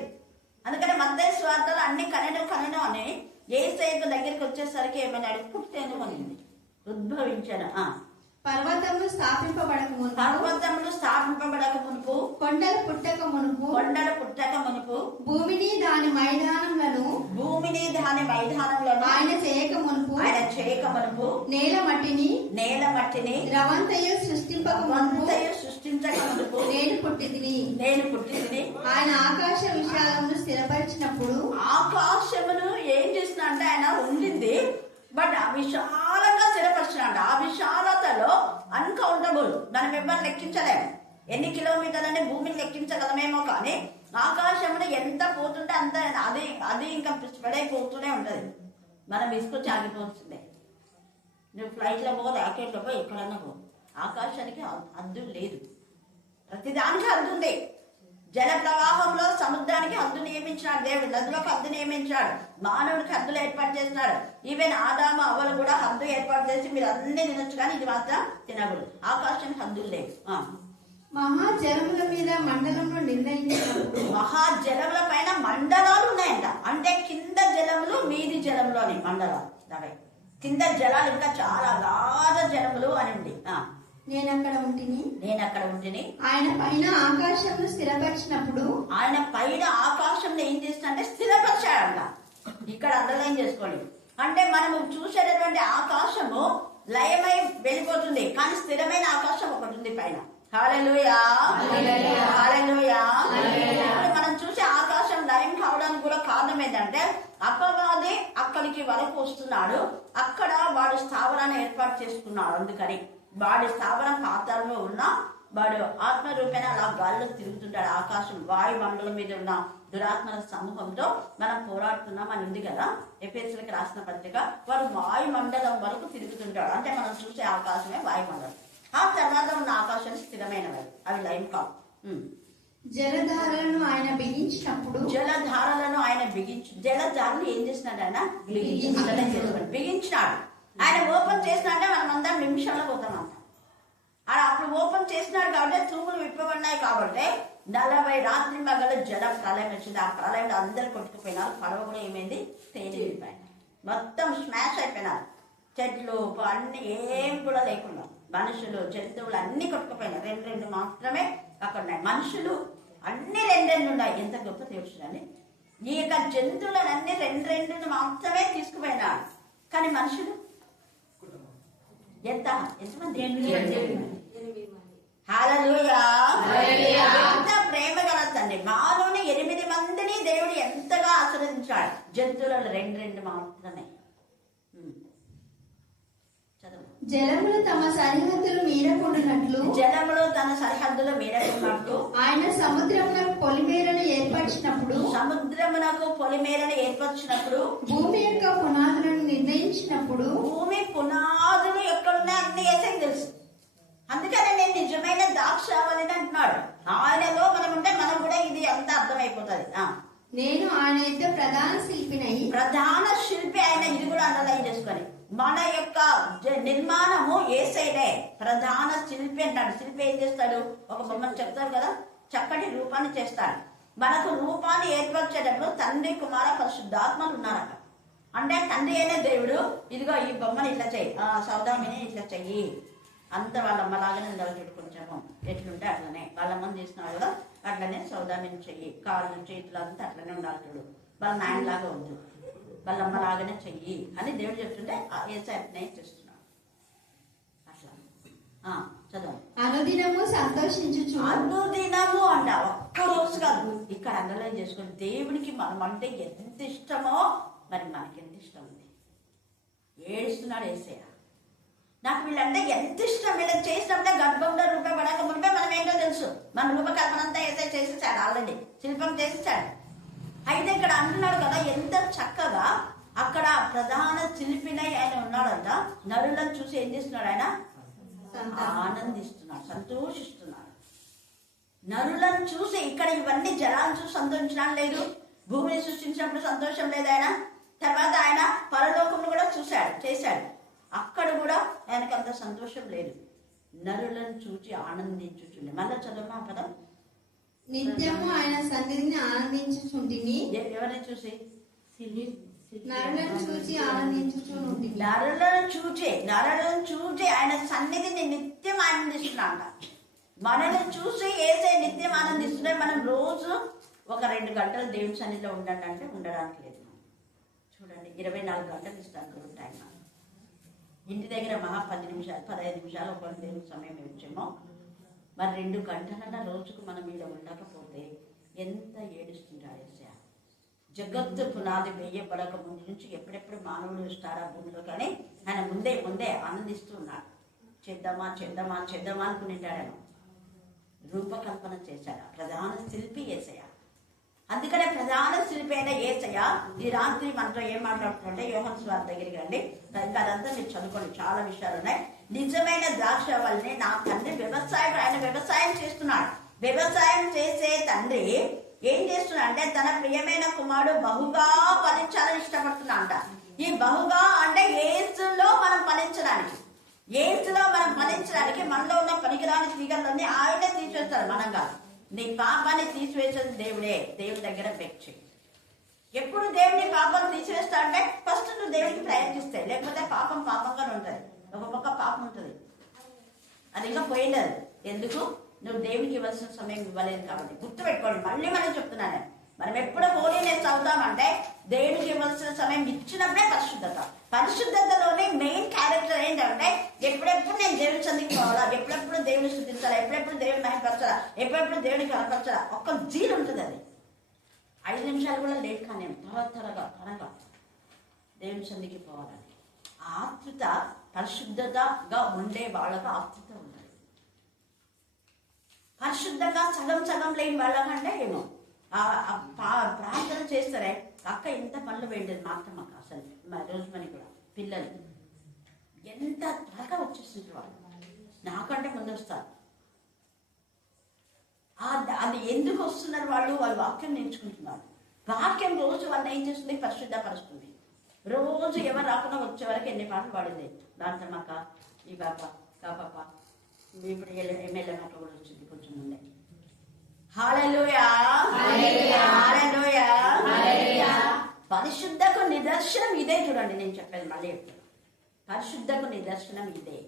అందుకని మత్తయి సువార్తలు అన్ని కనడం అని యేసయ్య దగ్గరికి వచ్చేసరికి ఏమన్నాడు? పుట్టాను అనింది, ఉద్భవించాను. పర్వతములు స్థాపింపబడక మునుపు, కొండలు పుట్టక మునుపు, భూమిని దాని మైదానములను ఆయన చేయక మునుపు, నేల మట్టిని ద్రవంతయు సృష్టించక మునుపు నేను పుట్టి తిని. ఆయన ఆకాశ విశాలమును స్థిరపరిచినప్పుడు, ఆకాశమును ఏం చేసిన అంటే ఆయన ఉండింది, బట్ విశాలంగా స్థిరపరిచినాడు. ఆ విశాలతలో అన్కౌంటబుల్, మనం ఎవరు లెక్కించలేము. ఎన్ని కిలోమీటర్లని భూమిని లెక్కించగలమేమో, కానీ ఆకాశంలో ఎంత పోతుంటే అంత అది ఇంకా స్ప్రెడ్ అయిపోతూనే ఉంటది. మనం తీసుకొచ్చి ఆగిపోతుందే. నువ్వు ఫ్లైట్లో పో, రాకెట్లో పో, ఎక్కడన్నా పో, ఆకాశానికి హద్దు లేదు. ప్రతిదానికి హద్దు ఉంది. జల ప్రవాహంలో సముద్రానికి హద్దు నియమించాడు దేవుడు, నదులకు హద్దు నియమించాడు, మానవుడికి హద్దులు ఏర్పాటు చేస్తున్నాడు. ఈవెన్ ఆదాము అవ్వలు కూడా హద్దు ఏర్పాటు చేసి మీరు అన్ని తినొచ్చు కానీ ఇది మాత్రం తినకూడదు. ఆకాశానికి హద్దులు లేవు. మహాజలముల మీద మండలంలో నిర్ణయించినప్పుడు, మహాజలముల పైన మండలాలు ఉన్నాయంట. అంటే కింద జలములు, మీది జలంలోని మండలాలు. కింద జలాలు ఇంకా చాలా గాఢ జలములు అని ఉంది. నేను అక్కడ ఉంటిని. ఆయన పైన ఆకాశంను స్థిరపరిచినప్పుడు, ఆయన పైన ఆకాశంలో ఏం చేసినంటే స్థిరపరిచాడంట. ఇక్కడ అండర్లైన్ చేసుకోండి. అంటే మనము చూసేటటువంటి ఆకాశము లయమై వెళ్ళిపోతుంది, కానీ స్థిరమైన ఆకాశం ఒకటి ఉంది పైన. హల్లెలూయా, హల్లెలూయా. మనం చూసే ఆకాశం లయం కావడానికి కూడా కారణం ఏంటంటే అపవాది అక్కడికి వరకు వస్తున్నాడు, అక్కడ వాడు స్థావరాన్ని ఏర్పాటు చేసుకున్నాడు. అందుకని వాడి స్థావరం పాతాళంలో ఉన్న వాడు ఆత్మ రూపేణ అలా గాల్లో తిరుగుతుంటాడు. ఆకాశం వాయుమండలం మీద ఉన్న దురాత్మల సమూహంతో మనం పోరాడుతున్నాం అని ఉంది కదా ఎఫెసీయులకు రాసిన పత్రిక. వాడు వాయుమండలం వరకు తిరుగుతుంటాడు. అంటే మనం చూసే ఆకాశమే వాయుమండలం. ఆ తర్వాత ఉన్న ఆకాశం స్థిరమైనవి, అవి లైన్ కావు. జలధారలను ఆయన బిగించినప్పుడు, జలధారలను ఏం చేసినాడు? ఆయన బిగించినాడు. ఆయన ఓపెన్ చేసినాడే మనం అందరం నిమిషంలో పోతామంట. అప్పుడు ఓపెన్ చేసినాడు కాబట్టి తూములు విప్పబడినాయి కాబట్టి 40 రాత్రి మగలు జల ప్రళయం వచ్చింది. ఆ ప్రళయంలో అందరు కొట్టుకుపోయినారు. పడవ కూడా ఏమైంది? తేలిపోయినాయి, మొత్తం స్మాష్ అయిపోయినారు. చెట్లు అన్ని ఏం కూడా లేకుండా మనుషులు జంతువులు అన్ని కొట్టుకుపోయినాయి. 2 మాత్రమే అక్కడ ఉన్నాయి. మనుషులు అన్ని 2 ఉన్నాయి. ఎంత గొప్ప తెలుసునండి. ఈ యొక్క జంతువులన్నీ 2 మాత్రమే తీసుకుపోయినారు. కానీ మనుషులు ఎంతమంది? 8 హల్లెలూయా. ఎంత ప్రేమ గల తండ్రి. మాలోని 8 మందిని దేవుడు ఎంతగా ఆశీర్వదించాడు. జంతువులను 2 మాత్రమే. జలములు తమ సరిహద్దులు మీరకుండానట్లు, ఆయన సముద్రమునకు పొలిమేరను ఏర్పరిచినప్పుడు, భూమి యొక్క పునాదులను నిర్ణయించినప్పుడు, భూమి పునాదులు ఎక్కడున్నా అన్ని వేసేది తెలుసు. అందుకనే నేను నిజమైన ద్రాక్షావళిని అంటున్నాడు. ఆయనలో మనం ఉంటే మనం కూడా ఇది అంతా అర్థమైపోతుంది. నేను ఆయన యొక్క ప్రధాన శిల్పి ఆయన. ఇది కూడా అండర్లైన్ చేసుకొని మన యొక్క నిర్మాణము యేసయ్యనే ప్రధాన శిల్పి అంటాడు. శిల్పి ఏం చేస్తాడు? ఒక బొమ్మను చెప్తారు కదా, చక్కటి రూపాన్ని చేస్తాడు. మనకు రూపాన్ని ఏర్పరిచేటప్పుడు తండ్రి, కుమార, పరిశుద్ధాత్మలు ఉన్నారట. అంటే తండ్రి అయిన దేవుడు ఇదిగో ఈ బొమ్మని ఇట్లా చెయ్యి, సౌదామిని ఇట్లా చెయ్యి, అంత వాళ్ళ అమ్మలాగానే ఉండాలి. కొంచెము ఎట్లుంటే అట్లనే వాళ్ళమ్మని చేసినాడు కదా, అట్లనే సౌదామిని చెయ్యి, కాళ్ళు చేతులు అంతా అట్లనే ఉండాలి. చూడు వాళ్ళ నాయన లాగా ఉంది, వాళ్ళ అమ్మలాగానే చెయ్యి అని దేవుడు చెప్తుంటే ఏసైనే చేస్తున్నాడు. అట్లా చదవండి. అనుదినము సంతోషించుచు. అనుదినము అంట, ఒక్క రోజు కాదు. ఇక్కడ అండర్లైన్ చేసుకుని దేవునికి మనం అంటే ఎంత ఇష్టమో మరి మనకి ఎంత ఇష్టం ఉంది. ఏడుస్తున్నాడు యేసయ్య. నాకు వీళ్ళంటే ఎంత ఇష్టం. వీళ్ళని చేసినప్పుడే గర్భంలో రూపపడక మునిపే మనం ఏంటో తెలుసు. మన రూపకల్పన అంతా యేసయ్య చేసేసాడు, ఆల్రెడీ శిల్పం చేసేసాడు. అయితే ఇక్కడ అంటున్నాడు కదా ఎంత చక్కగా. అక్కడ ప్రధాన శిల్పినై ఆయన ఉన్నాడంట. నరులను చూసి ఏం చేస్తున్నాడు? ఆయన ఆనందిస్తున్నాడు, సంతోషిస్తున్నాడు. నరులను చూసి ఇక్కడ ఇవన్నీ జలాలను చూసి సంతోషించడం లేదు. భూమిని సృష్టించినప్పుడు సంతోషం లేదు ఆయన. తర్వాత ఆయన పరలోకమును కూడా చేశాడు. అక్కడ కూడా ఆయనకు అంత సంతోషం లేదు. నరులను చూసి ఆనందించుచుండి. మళ్ళా చదవమా పదం. నిత్యము ఆయన సన్నిధిని ఆనందించుచుంటిని. ఎవరిని చూసి? నరులను చూసి ఆనందించుచుంటిని. నరులను చూచి ఆయన సన్నిధిని నిత్యం ఆనందిస్తున్నాడ. మనల్ని చూసి ఏసే నిత్యం ఆనందిస్తుంటే మనం రోజు ఒక 2 గంటలు దేవుని సన్నిధిలో ఉండండి అంటే ఉండడానికి లేదు. చూడండి 24 గంటలు ఇస్తాను టైం. ఇంటి దగ్గర మహా 10 నిమిషాలు 15 నిమిషాలు ఒక దేవుని సమయం ఇచ్చామో, మరి 2 గంటలన్నా రోజుకు మనం మీద ఉండకపోతే ఎంత ఏడుస్తుంటాడు యేసయ్య. జగత్తు పునాది వేయబడక ముందు నుంచి ఎప్పుడెప్పుడు మానవుడు ఇస్తారా భూమిలో, కానీ ఆయన ముందే ఆనందిస్తూ ఉన్నాడు. చేద్దామా అనుకునింటాడు. ఆయన రూపకల్పన చేశాడు. ప్రధాన శిల్పి యేసయ్య. అందుకనే ప్రధాన శిల్పి అయిన యేసయ్య ఈ రాత్రి మనతో ఏం మాట్లాడుతుంటే యోహాను సువార్త దగ్గరికి రండి. ఇంకా అదంతా మీరు చదువుకోండి, చాలా విషయాలు ఉన్నాయి. నిజమైన ద్రాక్షవల్లిని నా తండ్రి ఆయన వ్యవసాయం చేస్తున్నాడు. వ్యవసాయం చేసే తండ్రి ఏం చేస్తున్నాడు అంటే తన ప్రియమైన కుమారుడు బహుగా ఫలించాలని ఇష్టపడుతున్నా అంట. ఈ బహుగా అంటే యేసులో మనం ఫలించడానికి, మనలో ఉన్న పనికిరాని తీగలన్నీ ఆయనే తీసివేస్తాడు, మనం కాదు. నీ పాపాన్ని తీసివేసేది దేవుడే. దేవుడి దగ్గర బెక్ చేయి. ఎప్పుడు దేవుని పాపాన్ని తీసివేస్తా అంటే ఫస్ట్ నువ్వు దేవుడికి ప్రయత్నిస్తే, లేకపోతే పాపం పాపంగానే ఉంటుంది. ఒక పక్క పాపం ఉంటుంది. అది ఇంకా పోయినది. ఎందుకు? నువ్వు దేవునికి ఇవ్వాల్సిన సమయం ఇవ్వలేదు కాబట్టి. గుర్తుపెట్టుకోండి, మళ్ళీ మనం చెప్తున్నాను, మనం ఎప్పుడు హోలీనెస్ అవుతామంటే దేవునికి ఇవ్వాల్సిన సమయం ఇచ్చినప్పుడే పరిశుద్ధత. పరిశుద్ధతలోనే మెయిన్ క్యారెక్టర్ ఏంటంటే ఎప్పుడెప్పుడు నేను దేవుని సన్నిధికి పోవాలా, ఎప్పుడెప్పుడు దేవుని స్తుతించాలా, ఎప్పుడెప్పుడు దేవుని మహిమపరచాలా, ఎప్పుడెప్పుడు దేవునికి కనపరచాలా, ఒక్క జీలు ఉంటుంది. అది 5 నిమిషాలు కూడా లేట్ కానీ త్వరగా దేవుని సన్నిధికి పోవాలని ఆతృత, పరిశుద్ధతగా ఉండే వాళ్ళకు ఆతృత ఉంటుంది. పరిశుద్ధంగా సగం లేని వాళ్ళకంటే ఏమో ప్రార్థన చేస్తారే, అక్క ఎంత పనులు వేయలేదు మా అత్తమ్మక్క, అసలు రోజు పని కూడా పిల్లలు ఎంత త్వరగా వచ్చేస్తుంది వాళ్ళు, నాకంటే ముందు వస్తారు. అది ఎందుకు వస్తున్నారు? వాళ్ళు వాక్యం నేర్చుకుంటున్నారు. వాక్యం రోజు వాళ్ళని ఏం చేస్తుంది? పరిశుద్ధపరుస్తుంది. రోజు ఎవరు రాకుండా వచ్చే వరకు ఎన్ని పాటలు పాడింది దాంతో మాక ఈ పాప కా పాప, ఇప్పుడు ఎమ్మెల్యే మాట కూడా వచ్చింది కొంచెం ముందే. హల్లెలూయా, హల్లెలూయా, హల్లెలూయా. పరిశుద్ధకు నిదర్శనం ఇదే. చూడండి, నేను చెప్పేది మళ్ళీ చెప్తాను, పరిశుద్ధకు నిదర్శనం ఇదే.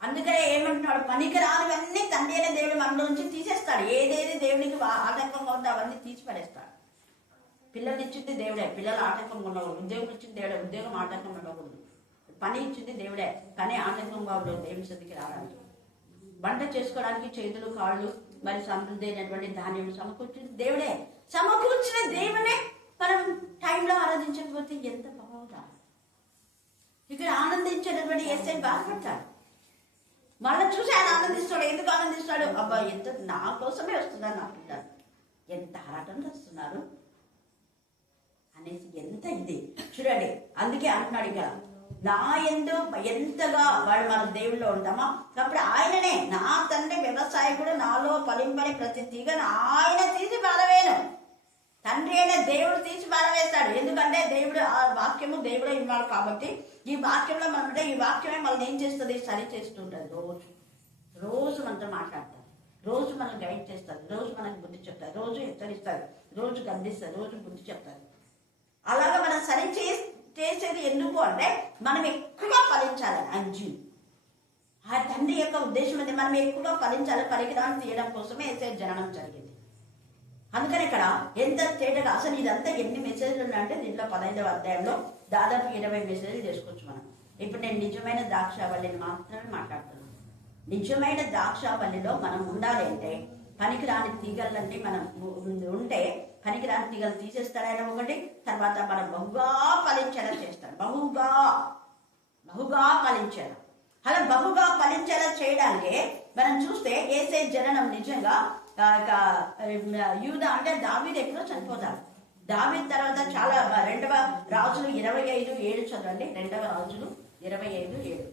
అందుకనే ఏమంటున్నాడు? పనికిరానివన్నీ తండ్రి అయిన దేవుడు మన నుంచి తీసేస్తాడు. ఏదేది దేవునికి ఆటంకంగా ఉంటే అవన్నీ తీసి పడేస్తాడు. పిల్లలు ఇచ్చింది దేవుడే, పిల్లలు ఆటంకంగా ఉండకూడదు. ఉద్యోగం ఇచ్చింది దేవుడే, ఉద్యోగం ఆటంకం ఉండకూడదు. పని ఇచ్చింది దేవుడే, కానీ ఆటంకంగా ఉండదు దేవుని సన్నిధికి రావడానికి. వంట చేసుకోవడానికి చేతులు కాళ్ళు మరి సమృద్ధి అయినటువంటి ధాన్యం సమకూర్చింది దేవుడే. సమకూర్చిన దేవుడే మనం టైంలో ఆరాధించకపోతే ఎంత బాగుందా? ఇక్కడ ఆనందించేటటువంటి యేసే బాధపడతాడు. మళ్ళీ చూసి ఆయన ఆనందిస్తాడు. ఎందుకు ఆనందిస్తాడు? అబ్బా, ఎంత నా కోసమే వస్తున్నారు నా పిల్లలు, ఎంత ఆరాటంగా వస్తున్నారు అనేసి, ఎంత ఇది చూడండి. అందుకే అంటున్నాడు ఇక్కడ, నా యందు ఎంతగా వాడు మన దేవుల్లో ఉంటామా, కాబట్టి ఆయననే నా తండ్రి వ్యవసాయకుడు, నాలో ఫలింపని ప్రతి తీగను ఆయన తీసి పారవేను. తండ్రి అయిన దేవుడు తీసి పారవేస్తాడు. ఎందుకంటే దేవుడు ఆ వాక్యము దేవుడే ఇవ్వాలి కాబట్టి ఈ వాక్యంలో మనం ఉంటే ఈ వాక్యమే మనల్ని ఏం చేస్తుంది? సరి చేస్తుంటుంది. రోజు మనతో మాట్లాడతారు, రోజు మనం గైడ్ చేస్తారు, రోజు మనకు బుద్ధి చెప్తారు, రోజు హెచ్చరిస్తారు, రోజు గద్దిస్తారు, రోజు బుద్ధి చెప్తారు. అలాగా మనం సరి చేసేది ఎందుకు అంటే మనం ఎక్కువగా ఫలించాలని. అంజీ ఆ తండ్రి యొక్క ఉద్దేశం అది, మనం ఎక్కువగా ఫలించాలి. పరికరాన్ని తీయడం కోసమే వేసే జననం జరిగింది. అందుకని ఇక్కడ ఎంత తేటగా అసలు ఇదంతా ఎన్ని మెసేజ్లు ఉన్నాయంటే దీంట్లో 15వ అధ్యాయంలో దాదాపు 20 మెసేజ్లు చేసుకోవచ్చు మనం. ఇప్పుడు నేను నిజమైన ద్రాక్షావల్లిని మాత్రమే మాట్లాడుతున్నాను. నిజమైన ద్రాక్షావల్లిలో మనం ఉండాలి అంటే పనికిరాని తీగలన్నీ మనం ఉంటే పనికిరాని తీగలు తీసేస్తాడైనా ఒకటి, తర్వాత మనం బహుగా ఫలించేలా చేస్తాడు. బహుగా ఫలించేలా. అలా బహుగా ఫలించేలా చేయడానికి మనం చూస్తే యేసే జననం నిజంగా యూదా అంటే దావీదు ఎప్పుడో చనిపోతాడు. దావీదు తర్వాత చాలా 2వ రాజులు 25:7 చదవండి. 2వ రాజులు 25:7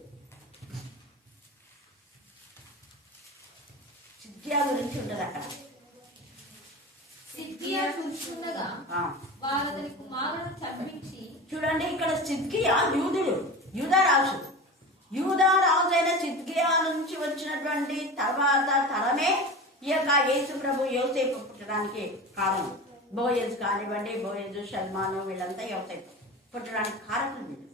సిద్కియా గురించి ఉంటుంది అక్కడ. సిద్కియా చూస్తుండగా వారు అతని కుమారులను చంపించి. చూడండి, ఇక్కడ సిద్కియా యూదారాజు. యూదారాజు అయిన సిద్కియా నుంచి వచ్చినటువంటి తర్వాత తరమే ఈ యొక్క యేసు ప్రభు యోసేపు పుట్టడానికి కారణం. బోయజ్ కానివ్వండి, బోయజు, సల్మాను వీళ్ళంతా యోసేపు పుట్టడానికి కారకులు వీళ్ళు.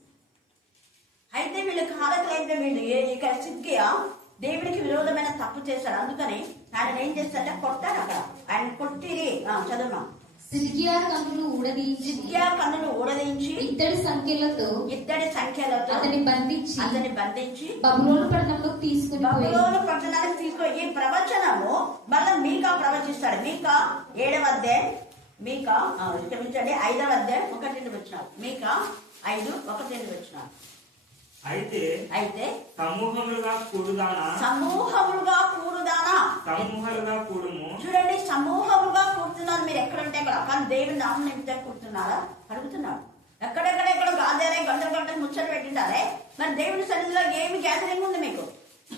అయితే వీళ్ళు కారకులు అయితే వీళ్ళు ఇక సిద్కియా దేవుడికి విరోధమైన తప్పు చేశాడు. అందుకని ఆయన ఏం చేస్తాడంటే కొట్టాడు. అక్కడ ఆయన కొట్టిరి చదువు. సిద్కియా కన్నులు ఊడదీయించి ఇత్తడి సంఖ్యలతో అతని బంధించి బబులోను పట్టణంలోకి తీసుకుని ఈ ప్రవచనము మళ్ళీ మీకా ప్రవచిస్తాడు. మీకా 7వ అధ్యాయం, మీకా క్షమించండి 5వ అధ్యాయం 1-2 వచనాలు. మీకా 5:1-2 వచనాలు. అయితే సమూహములుగా కూడుదానా, కూడుము. చూడండి, సమూహముగా కూడుతున్నారు. మీరు ఎక్కడ ఉంటే అక్కడ, కానీ దేవుని నామం నిమిత్తం కూడుతున్నారా అడుగుతున్నాడు. ఎక్కడెక్కడ గాదేరే గంటలు ముచ్చట పెట్టింటారే, మరి దేవుని సన్నిధిలో ఏమి గ్యాదరింగ్ ఉంది మీకు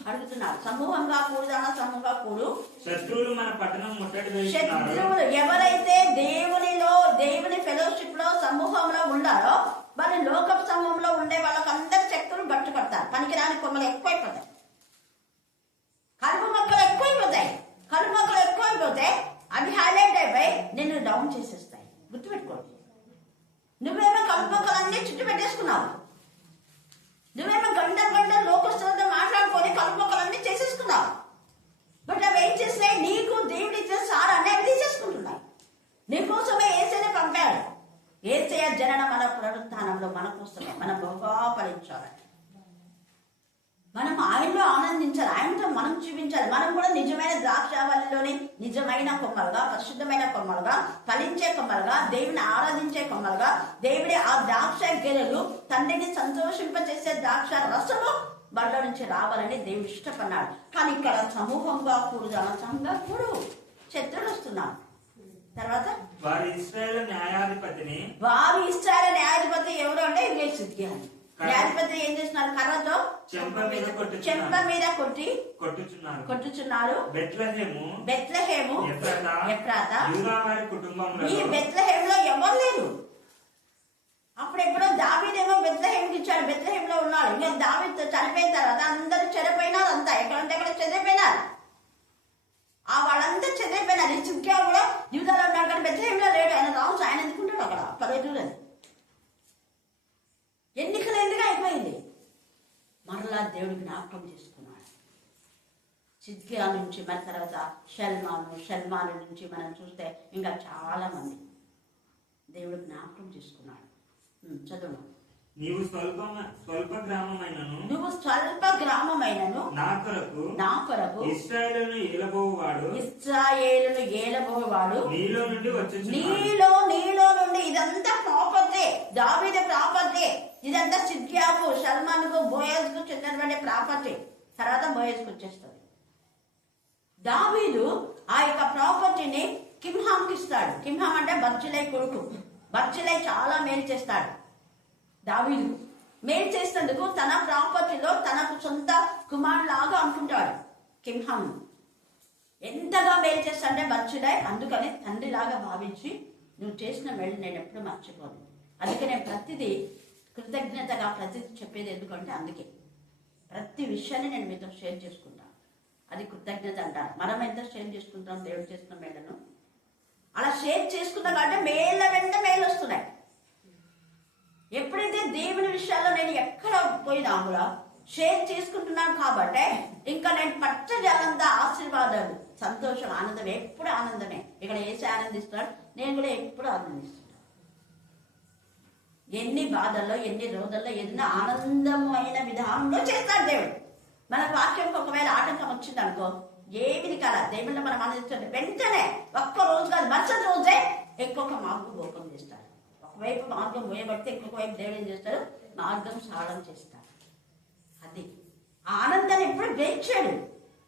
అడుగుతున్నారు. సమూహంగా కూడుదానా, సమూహంగా కూడు. శత్రువులు మన పట్టణం ముట్టడి. శత్రువులు ఎవరైతే దేవుని ఫెలోషిప్ లో సమూహంలో ఉండారో వాళ్ళు లోక సమూహంలో ఉండే వాళ్ళకి అందరి శక్తులు గట్టు కడతారు. పనికిరాని కొమ్మలు ఎక్కువైపోతాయి, కలుపు మొక్కలు ఎక్కువైపోతే అవి హైలైట్ అయిపోయి నిన్ను డౌన్ చేసేస్తాయి. గుర్తుపెట్టుకోండి, నువ్వేమో కలుపు మొక్కలన్నీ చుట్టూ పెట్టేసుకున్నావు. నువ్వేమో గంట లోకస్తులతో మాట్లాడుకొని కలుపుకొలన్నీ చేసేసుకున్నావు. బట్ అవి ఏం చేసినాయి? నీకు దేవుడు ఇచ్చిన సారాన్ని అవి తీసేసుకుంటున్నాయి. నీకోసమే ఏసైనా పంపాడు. ఏసయ్య జనన మన పునరుత్థానంలో మన కోసమే. మనం బాగా ఫలించాలి, మనం ఆయనలో ఆనందించాలి, ఆయనతో మనం జీవించాలి. మనం కూడా నిజమైన ద్రాక్షావళిలోని నిజమైన కొమ్మలుగా, పరిశుద్ధమైన కొమ్మలుగా, ఫలించే కొమ్మలుగా, దేవుని ఆరాధించే కొమ్మలుగా, దేవుడి ఆ ద్రాక్ష గెలలు తండ్రిని సంతోషింపచేసే ద్రాక్ష రసము బళ్ళ నుంచి రావాలని దేవుడు ఇష్టపడ్డాడు. కానీ ఇక్కడ సమూహంగా కూడు శత్రులు వస్తున్నారు. తర్వాత వారి ఇశ్రాయేలు న్యాయాధిపతి ఎవరు అంటే సిద్కియాని. న్యాయాధిపతి ఏం చేస్తున్నారు? కర్రతో చెంప మీద కొట్టుచున్నారు. బెత్లెహేము ఎఫ్రాతా, ఈ బెత్లెహేములో ఎవరు లేరు. అప్పుడెప్పుడో దావీదేమో బెత్లెహేముకి ఇచ్చాడు, బెత్లెహేములో ఉన్నాడు. ఇంకా దావీదు చనిపోయిన తర్వాత అందరూ చెడిపోయినారు. అంతా ఎక్కడంటే ఎక్కడ చెదిరిపోయినారు. ఆ వాళ్ళంతా చెదిరిపోయినారు. ఈ సిద్కియా కూడా యూదాలో ఉన్నాడు కానీ బెత్లెహేములో లేడు. ఆయన రావచ్చు, ఆయన ఎందుకుంటాడు అక్కడ పల్లెటూరు. ఎన్నికలు ఎందుకు అయిపోయింది? మరలా దేవుడికి జ్ఞాపకం చేసుకున్నాడు. సిద్కియా నుంచి మన తర్వాత షల్మాను నుంచి మనం చూస్తే ఇంకా చాలా మంది దేవుడు జ్ఞాపకం చేసుకున్నాడు. చదువు. నువ్వు స్వల్ప గ్రామమైనను నా కొరకు ఇశ్రాయేలును ఏలబోవాడు నీలో నుండి. ఇదంతా ప్రాపర్టీ, దావీదు ప్రాపర్టీ. ఇదంతా సిద్కియాకు, షల్మానుకు, బోయజ్కు చెందినటువంటి ప్రాపర్టీ. తర్వాత బోయజ్కు వచ్చేస్తుంది. దావీదు ఆ యొక్క ప్రాపర్టీని కిమ్హాంకి ఇస్తాడు. కిమ్హాం అంటే బర్జిలై కొడుకు. బర్జిలై చాలా మేలు చేస్తాడు. దావీదు మేలు చేసినందుకు తన ప్రాపర్టీలో తనకు సొంత కుమారులాగా అనుకుంటాడు. కిమ్హాం ఎంతగా మేలు చేస్తాడంటే బర్జిలై, అందుకని తండ్రిలాగా భావించి నువ్వు చేసిన మేలు నేను ఎప్పుడు మర్చిపోను. అందుకే నేను ప్రతిదీ కృతజ్ఞతగా ప్రతిదీ చెప్పేది. ఎందుకంటే అందుకే ప్రతి విషయాన్ని నేను మీతో షేర్ చేసుకుంటాను. అది కృతజ్ఞత అంటారు. మనం ఎంత షేర్ చేసుకుంటాం దేవుడు చేసిన మేళ్ళను. అలా షేర్ చేసుకున్నా కాబట్టి మేళ్ళ వెంట మేలు వస్తున్నాయి. ఎప్పుడైతే దేవుని విషయాల్లో నేను ఎక్కడ పోయినా కూడా షేర్ చేసుకుంటున్నాను కాబట్టి ఇంకా నేను పచ్చజలంత ఆశీర్వాదాలు, సంతోషం, ఆనందం, ఎప్పుడు ఆనందమే. ఇక్కడ ఏసి ఆనందిస్తున్నాడు, నేను కూడా ఎప్పుడు ఆనందిస్తున్నాను. ఎన్ని బాధల్లో, ఎన్ని రోజుల్లో, ఎన్ని ఆనందమైన విధానంలో చేస్తాడు దేవుడు. మన వాక్యంకి ఒకవేళ ఆటంకం వచ్చింది అనుకో, ఏమిది కాల దేవుళ్ళ మనం ఆనందించండి. వెంటనే ఒక్క రోజు కాదు, మరుసటి రోజే ఇంకొక మార్గం ఓపెన్ చేస్తాడు. ఒకవైపు మార్గం మోయబడితే ఇంకొక వైపు దేవుడు ఏం చేస్తాడు? మార్గం సాధన చేస్తాడు. అది ఆనందాన్ని ఎప్పుడు గ్రహించాడు.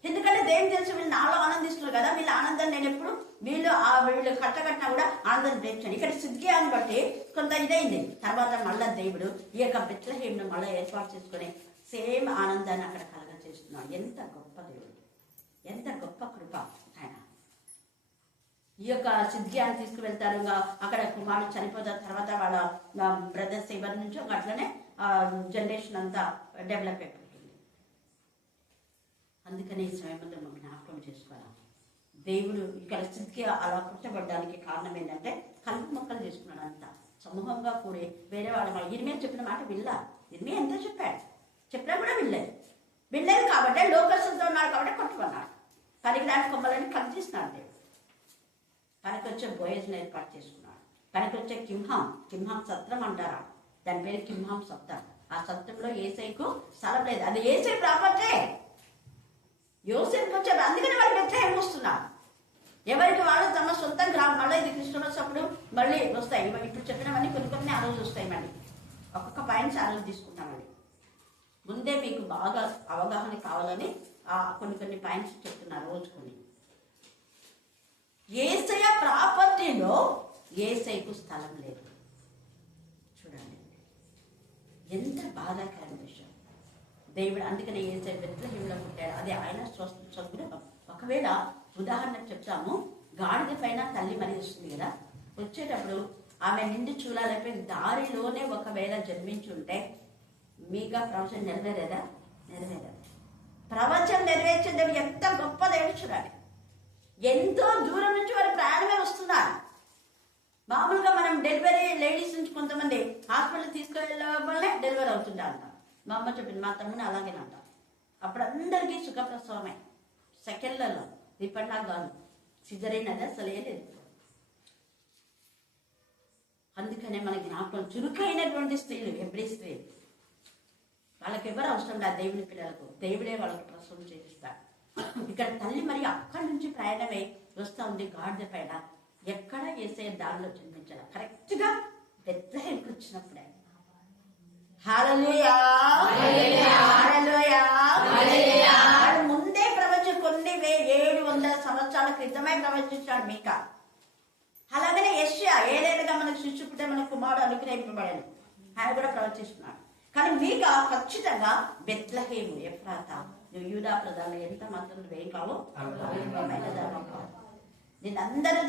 ఎందుకంటే దేవుని తెలిసి వీళ్ళు నాలో ఆనందిస్తున్నారు కదా, వీళ్ళ ఆనందాన్ని నేను ఎప్పుడు వీళ్ళు కట్టకట్టినా కూడా ఆనందాన్ని గ్రహించాను. ఇక్కడ సిద్కియాను బట్టి కొంత ఇదైంది. తర్వాత మళ్ళా దేవుడు ఈ యొక్క బెత్లెహేమును మళ్ళీ ఏర్పాటు చేసుకుని సేమ్ ఆనందాన్ని అక్కడ కలగ చేస్తున్నాడు. ఎంత గొప్ప దేవుడు, ఎంత గొప్ప కృప ఆయన. ఈ యొక్క సిద్కియాను తీసుకువెళ్తారు. అక్కడ కుమారుడు చనిపోతారు. తర్వాత వాళ్ళ బ్రదర్స్ ఎవరి నుంచో అట్లనే జనరేషన్ అంతా డెవలప్ అయిపోతుంది. అందుకని ఈ సమయంలో మనం జ్ఞాపకం చేసుకోవాలి. దేవుడు ఇక్కడ సిద్కియా అలా పుట్టబడ్డానికి కారణం ఏంటంటే కలుపు మొక్కలు చేసుకున్నాడు. అంతా సమూహంగా కూడి వేరే వాళ్ళ ఇరిమియా చెప్పిన మాట ఇరిమియా ఎంతో చెప్పినా కూడా వినలేదు కాబట్టి లోకస్తులతో ఉన్నాడు కాబట్టి కొట్టుకున్నాడు. పనికిరాని కొమ్మలని కట్ చేసినాడు దేవుడు. పనికి వచ్చే బోయజ్ని ఏర్పాటు చేసుకున్నాడు. పనికి వచ్చే కిమ్హాం సత్రం అంటారా, దాని పేరు కిమ్హాం సత్రం. ఆ సత్రంలో ఏసైకు స్థలం లేదు. అది ఏసై ప్రాపర్టీ. యోసేపుకి వచ్చే, అందుకని వాళ్ళు బెత్లెహేం వస్తున్నారు. ఎవరికి వాళ్ళు తమ సొంత గ్రామం. మళ్ళీ ఇది క్రిస్మస్ అప్పుడు మళ్ళీ వస్తాయి. ఇప్పుడు చెప్పినవన్నీ కొన్ని ఆ రోజు వస్తాయి. మళ్ళీ ఒక్కొక్క పాయింట్స్ ఆ రోజు తీసుకుంటామండి. ముందే మీకు బాగా అవగాహన కావాలని కొన్ని పాయింట్స్ చెప్తున్నారు రోజు కొన్ని. యేసయ్య ప్రాపర్టీలో యేసయ్యకు స్థలం లేదు. చూడండి ఎంత బాధాకరమైన విషయం. దేవుడు అందుకనే యేసయ్య బెత్లెహేములో పుట్టాడు. అది ఆయన స్వగృహం. ఒకవేళ ఉదాహరణకు చెప్తాము, గాడిద పైన తల్లి మరి వస్తుంది కదా, వచ్చేటప్పుడు ఆమె నిండి చూడాలైపోయి దారిలోనే ఒకవేళ జన్మించుంటే మీగా ప్రవచనం నెరవేరేదా? ప్రవచనం నెరవేర్చేది ఎంత గొప్ప దేవుడు. చూడాలి ఎంతో దూరం నుంచి వారి ప్రయాణమే వస్తున్నారు. మామూలుగా మనం డెలివరీ లేడీస్ నుంచి కొంతమంది హాస్పిటల్ తీసుకెళ్ళే డెలివరీ అవుతుంటారు. మా అమ్మ చెప్పింది, మా తమ్ముని అలాగేనంట. అప్పుడు అందరికీ సుఖప్రసవమే, సెకండ్లలో. ఇప్పుడు నాకు కాదు, సిజరైన్ అది అసలే లేదు. అందుకనే మన జ్ఞాపకం చురుకైనటువంటి స్త్రీలు, ఎబ్రీ స్త్రీలు, వాళ్ళకి ఎవరు అవసరం లేదు. దేవుని పిల్లలకు దేవుడే వాళ్ళకి ప్రసవం చేయిస్తాడు. ఇక్కడ తల్లి మరి అక్కడి నుంచి ప్రయాణమై వస్తూ ఉంది గాడిద పైన. ఎక్కడ యేసయ్య దారిలో జన్మించాలి, కరెక్ట్ గా బెత్లెహేముకు వచ్చినప్పుడే. హల్లెలూయా, హల్లెలూయా, హల్లెలూయా. వాడు ముందే ప్రవచన కొన్ని 700 సంవత్సరాల క్రితమే ప్రవచించాడు మీకా. అలాగనే యెషయా ఏదైనా మనకు శిశుపుట్టే మన కుమారుడు అనుగ్రహింపబడాను, ఆయన కూడా ప్రవచిస్తున్నాడు. కానీ మీకా ఖచ్చితంగా బెత్లెహేము ఎఫ్రాతా, నువ్వు యూదా ప్రధాన ఎంత మాత్రం వేయం కావు, నేను అందరూ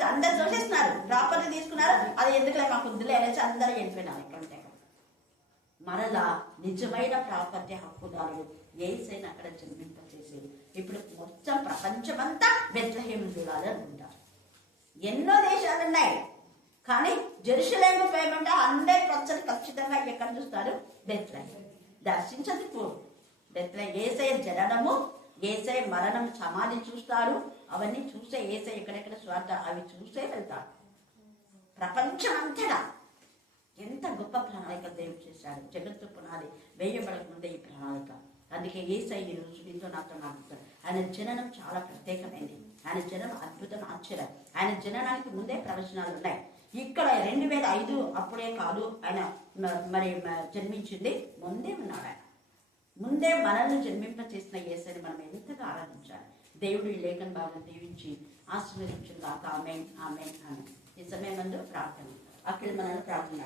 చూసేస్తున్నారు, ప్రాపర్టీ తీసుకున్నారు, అది ఎందుకులే మాకు వద్దులే అనేసి అందరూ వెళ్ళిపోయినారు. ఎక్కడంటే మరలా నిజమైన ప్రాపర్టీ హక్కుదారులు యేసయ్యను అక్కడ జన్మింపచేసేది. ఇప్పుడు మొత్తం ప్రపంచమంతా బెత్లెహేము చూడాలి అనుకుంటారు. ఎన్నో దేశాలు ఉన్నాయి, కానీ జెరూసలేము పేమెంట్ 100% ఖచ్చితంగా ఎక్కడ చూస్తారు, బెత్లెహేము. దర్శించదు పో బెత్లెహేము. యేసయ్య జననము, యేసయ్య మరణం, సమాధి చూస్తారు. అవన్నీ చూసే యేసయ్య ఎక్కడెక్కడ స్వార్థ అవి చూసే వెళ్తారు. ప్రపంచం అంతటా ఎంత గొప్ప ప్రణాళిక దేవుడు చేశాడు. జగత్తు పునాది వేయబడక ముందే ఈ ప్రణాళిక. అందుకే యేసయ్య ఈ రోజు మీతో నాతో మాట్లాడతాడు. ఆయన జననం చాలా ప్రత్యేకమైనది. ఆయన జననం అద్భుతం, ఆశ్చర్యం. ఆయన జననానికి ముందే ప్రవచనాలు ఉన్నాయి. ఇక్కడ 2005 అప్పుడే కాదు ఆయన మరి జన్మించింది, ముందే ఉన్నాడు. ఆయన ముందే మనల్ని జన్మింప చేసిన యేసయ్యని మనం ఎంతగా ఆరాధించాలి. దేవుడు ఈ లేఖన భాగం దీవించి ఆశీర్వదించుగాక. ఆమేన్, ఆమేన్, ఆమేన్. ఈ సమయం నందు ప్రార్థన, అక్కడ మనల్ని ప్రార్థన